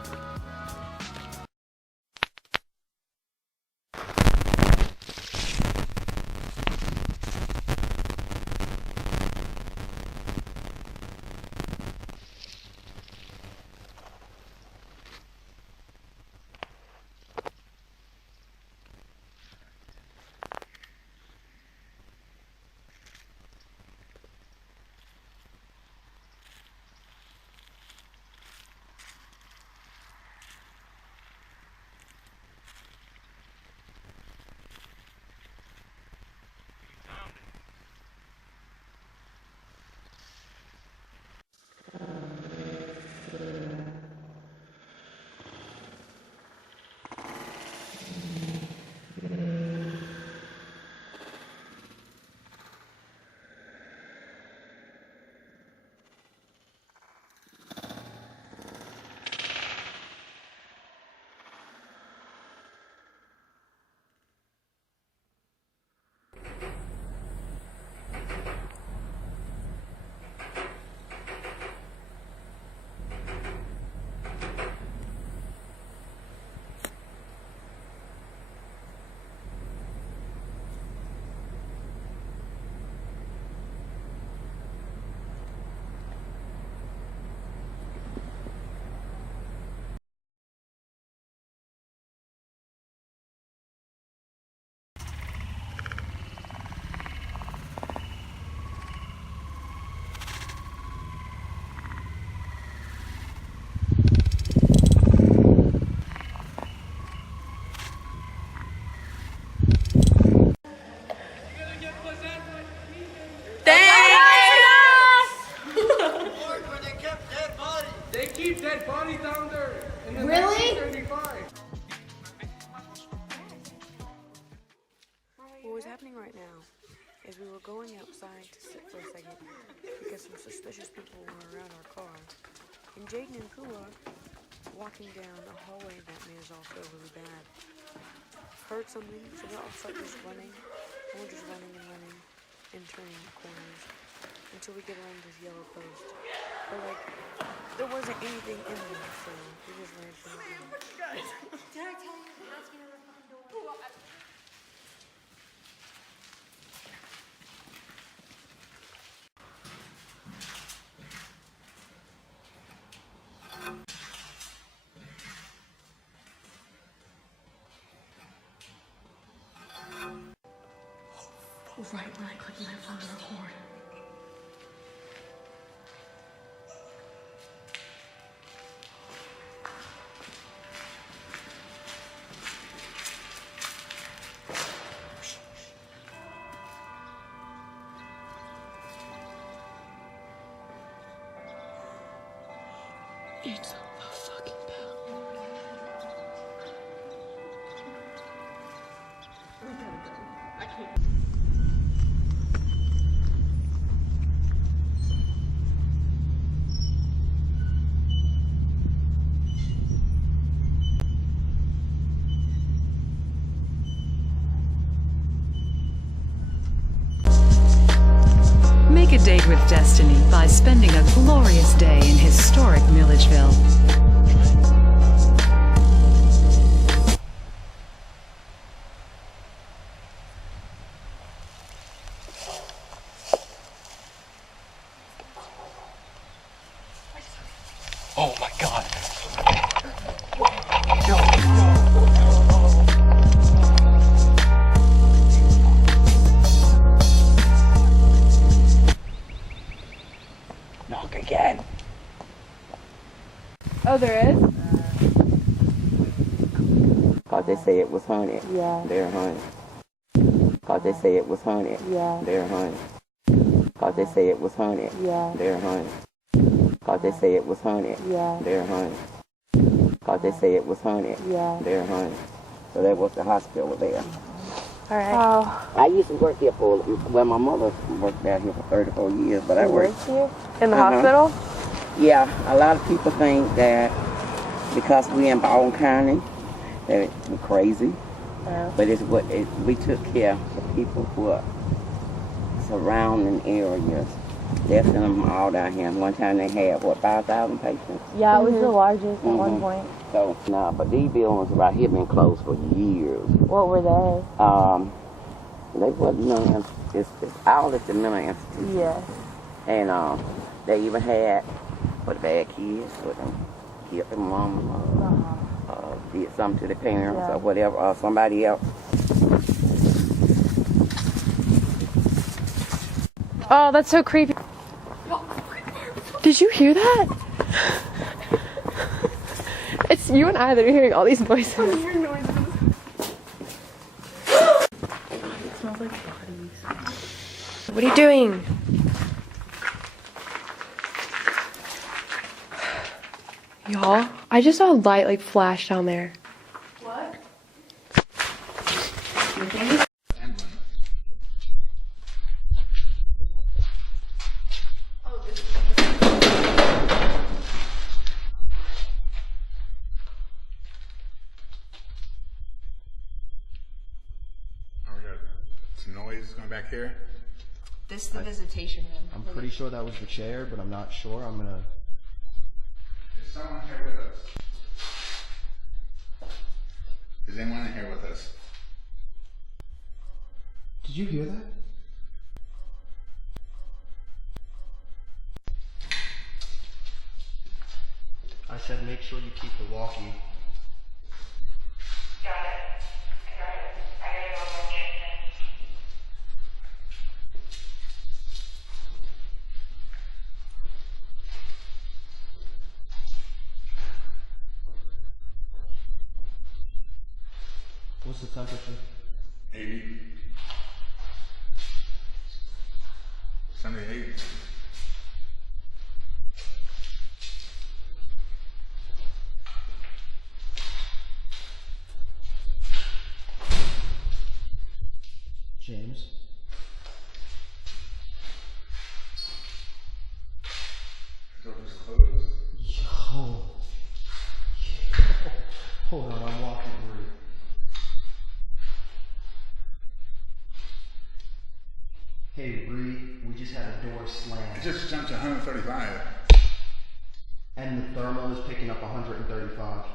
Right now is we were going outside to sit for a second because some suspicious people were around our car, and Jaden and Pua walking down a hallway that made us all feel really bad. Heard something, so we all started just running, and we're just running and running and turning corners until we get around this yellow post. But like, there wasn't anything in there, so we just ran through it. Guys, did I tell you the hat's gonna rip the door? Right when I clicked my phone to record. It's a fucking bell. I can't. Make a date with destiny by spending a glorious day in historic Milledgeville. they say it was hunted. Yeah. They're hunted. Cause they say it was hunted. Yeah. They're hunted. Cause they say it was hunted. Yeah. They're hunted. Cause they say it was hunted. Yeah. They're hunted. Cause they say it was hunted. Yeah. They're hunted. So that was the hospital there. All right. I used to work here for, well, my mother worked down here for 34 years, but I worked here? In the hospital? Yeah, a lot of people think that because we in Baldwin County, that we're crazy. But it's what we took care of the people who are surrounding areas. They're sending them all down here. One time they had, 5,000 patients? Yeah, it was the largest at one point. So, no, but these buildings right here been closed for years. What were they? They wasn't none. It's all at the mental institute. Yeah. And they even had for the bad kids, for them killed their mama, did something to the parents or whatever, or somebody else. Oh, that's so creepy. Did you hear that? It's you and I that are hearing all these voices. I'm hearing noises. It smells like bodies. What are you doing? Y'all, I just saw a light like flash down there. What? Oh, we got some noise going back here. This is the visitation room. I'm pretty sure that was the chair, but I'm not sure. I'm gonna. Is someone here with us? Is anyone in here with us? Did you hear that? I said make sure you keep the walkie. What's the temperature? 80. 78. James? Doors closed. Yo. Hold on, I'm walking through. Hey, Bree, we just had a door slam. It just jumped to 135. And the thermal is picking up 135.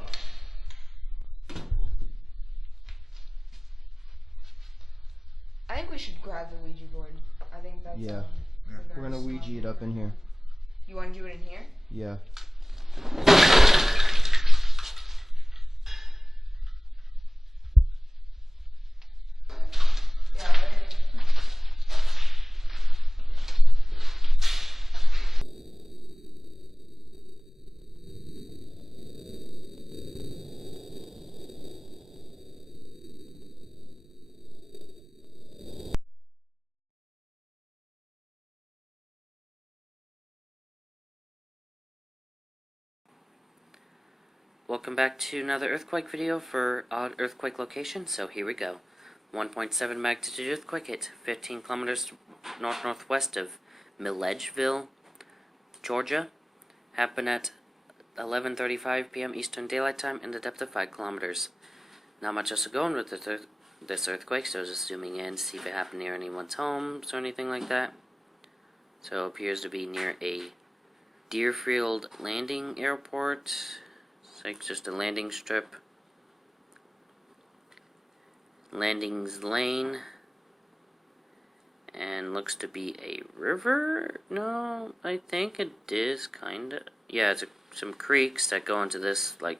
I think we should grab the Ouija board. I think that's Yeah. We're gonna Ouija it up in here. You want to do it in here? Yeah. Welcome back to another earthquake video for odd earthquake location. So here we go. 1.7 magnitude earthquake hit 15 kilometers northwest of Milledgeville, Georgia. Happened at 11:35 p.m. Eastern Daylight Time in the depth of 5 kilometers. Not much else to go on with this earthquake, so just zooming in to see if it happened near anyone's homes or anything like that. So it appears to be near a Deerfield Landing Airport. It's like just a landing strip. Landings Lane. And looks to be a river? No, I think it is kinda. Yeah, it's some creeks that go into this, like,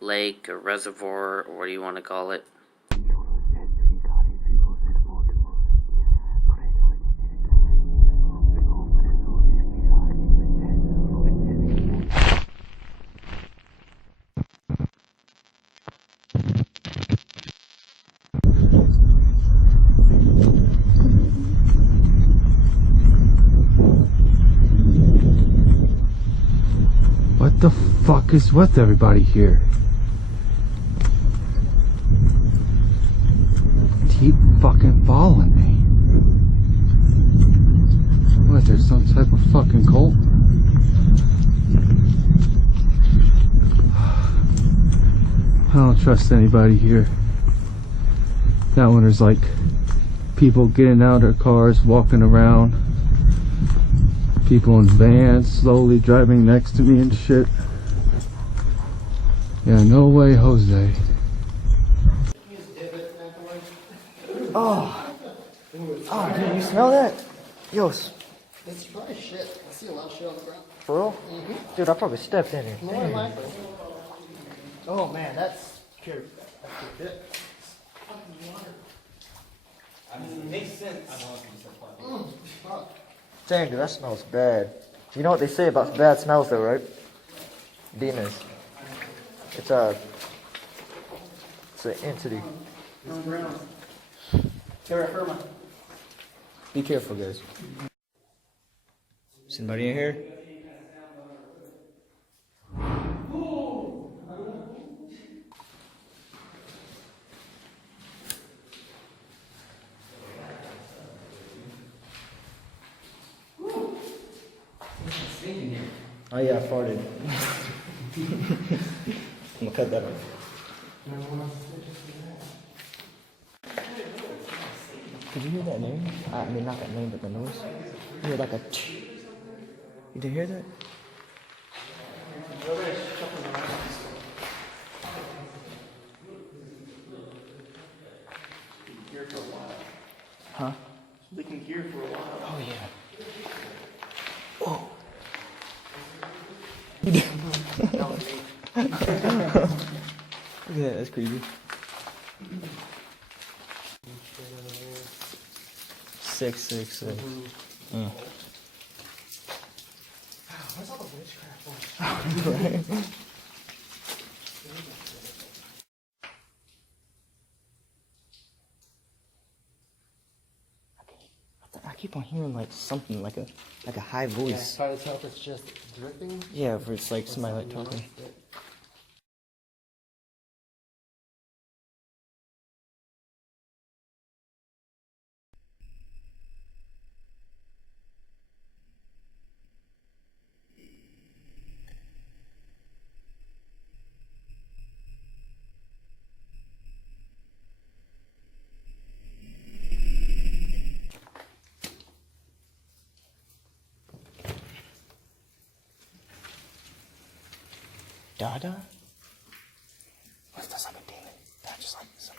lake or reservoir, or what do you want to call it. fuck is with everybody here? Keep fucking following me. What, there's some type of fucking cult? I don't trust anybody here. That one is like people getting out of their cars, walking around. People in vans slowly driving next to me and shit. Yeah, no way, Jose. Oh, dude, you smell that? Yo, It's probably shit. I see a lot of shit on the ground. for real? Dude, I probably stepped in it. More than likely. Oh man, that's pure. That's pure shit. I mean, it makes sense. Fuck. Dang, dude, that smells bad. You know what they say about bad smells, though, right? Demons. It's an entity. Terra firma. Be careful, guys. Is anybody in here? Oh yeah, I farted. I'm gonna cut that off. Did you hear that name? I mean, not that name, but the noise. You hear like a tch. You didn't hear that? Huh? They can hear for a while. Oh yeah. Oh. Look at that, that's creepy. 666. What's all the witchcraft for? Right. I keep on hearing like something, like a high voice. Yeah, it's hard to tell if it's just dripping. Yeah, if it's like somebody like talking. Dada? What's this like a demon? That just like some.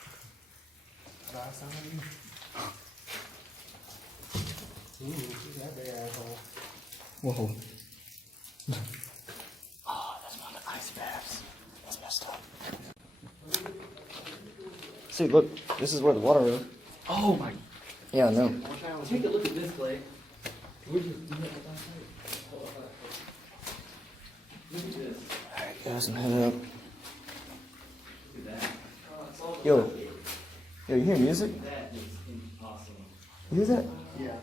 That sound like you? Ooh, that big asshole. Whoa. Oh, that's one of the ice baths. That's messed up. See, look, this is where the water is. Oh my. Yeah, I know. Take a look at this, Clay. Look at this. Alright, guys, I'm headed up. Yo, you hear music? That is impossible. You hear that? Yeah.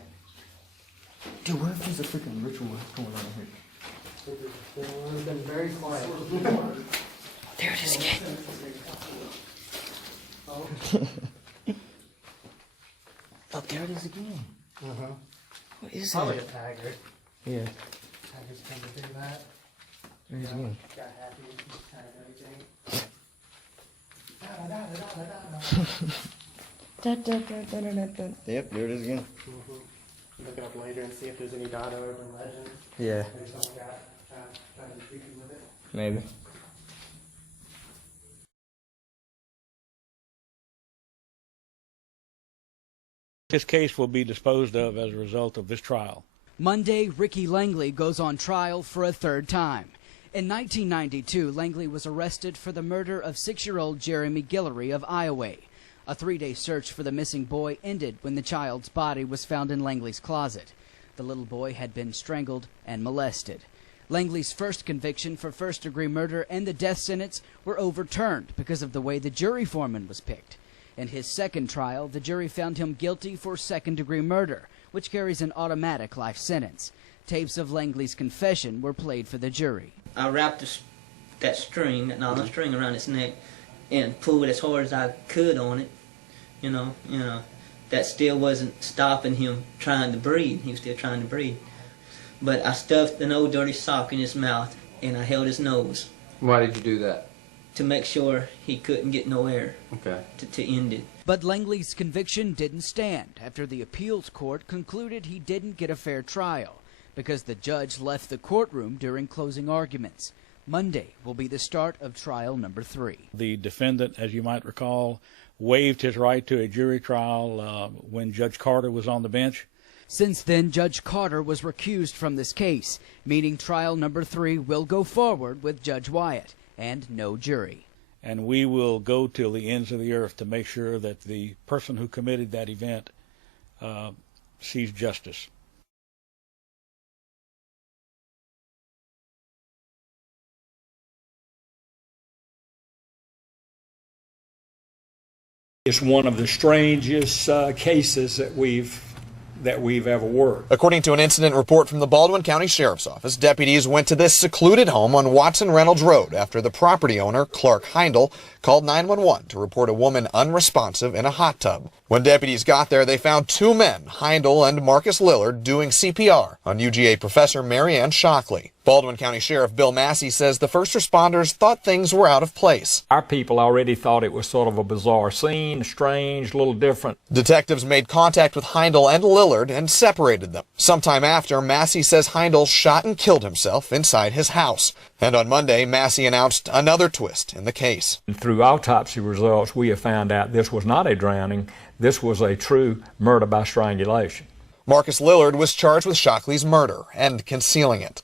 Dude, what if there's a freaking ritual going on here? It's been very quiet. There it is again. Oh, there it is again. Uh-huh. What is Probably that? a tagger. Taggers Yeah. tend to do that. There it is again. Got happy, tag everything. Yep, there it is again. Look it up later and see if there's any data urban legend. Yeah. Maybe someone got trying to be creepy with it. Maybe. This case will be disposed of as a result of this trial. Monday, Ricky Langley goes on trial for a third time. In 1992, Langley was arrested for the murder of 6-year-old Jeremy Guillory of Iowa. A 3-day search for the missing boy ended when the child's body was found in Langley's closet. The little boy had been strangled and molested. Langley's first conviction for first-degree murder and the death sentence were overturned because of the way the jury foreman was picked. In his second trial, the jury found him guilty for second-degree murder, which carries an automatic life sentence. Tapes of Langley's confession were played for the jury. I wrapped that string, that nylon string around his neck, and pulled as hard as I could on it. You know, that still wasn't stopping him trying to breathe. He was still trying to breathe. But I stuffed an old dirty sock in his mouth, and I held his nose. Why did you do that? To make sure he couldn't get no air. Okay. To end it. But Langley's conviction didn't stand after the appeals court concluded he didn't get a fair trial because the judge left the courtroom during closing arguments. Monday will be the start of trial number 3. The defendant, as you might recall, waived his right to a jury trial when Judge Carter was on the bench. Since then, Judge Carter was recused from this case, meaning trial number 3 will go forward with Judge Wyatt and no jury. And we will go till the ends of the earth to make sure that the person who committed that event sees justice. It's one of the strangest cases that we've ever worked. According to an incident report from the Baldwin County Sheriff's Office, deputies went to this secluded home on Watson Reynolds Road after the property owner, Clark Heindel, called 911 to report a woman unresponsive in a hot tub. When deputies got there, they found 2 men, Heindel and Marcus Lillard, doing CPR on UGA professor Marianne Shockley. Baldwin County Sheriff Bill Massey says the first responders thought things were out of place. Our people already thought it was sort of a bizarre scene, strange, a little different. Detectives made contact with Heindel and Lillard and separated them. Sometime after, Massey says Heindel shot and killed himself inside his house. And on Monday, Massey announced another twist in the case. Through autopsy results, we have found out this was not a drowning. This was a true murder by strangulation. Marcus Lillard was charged with Shockley's murder and concealing it.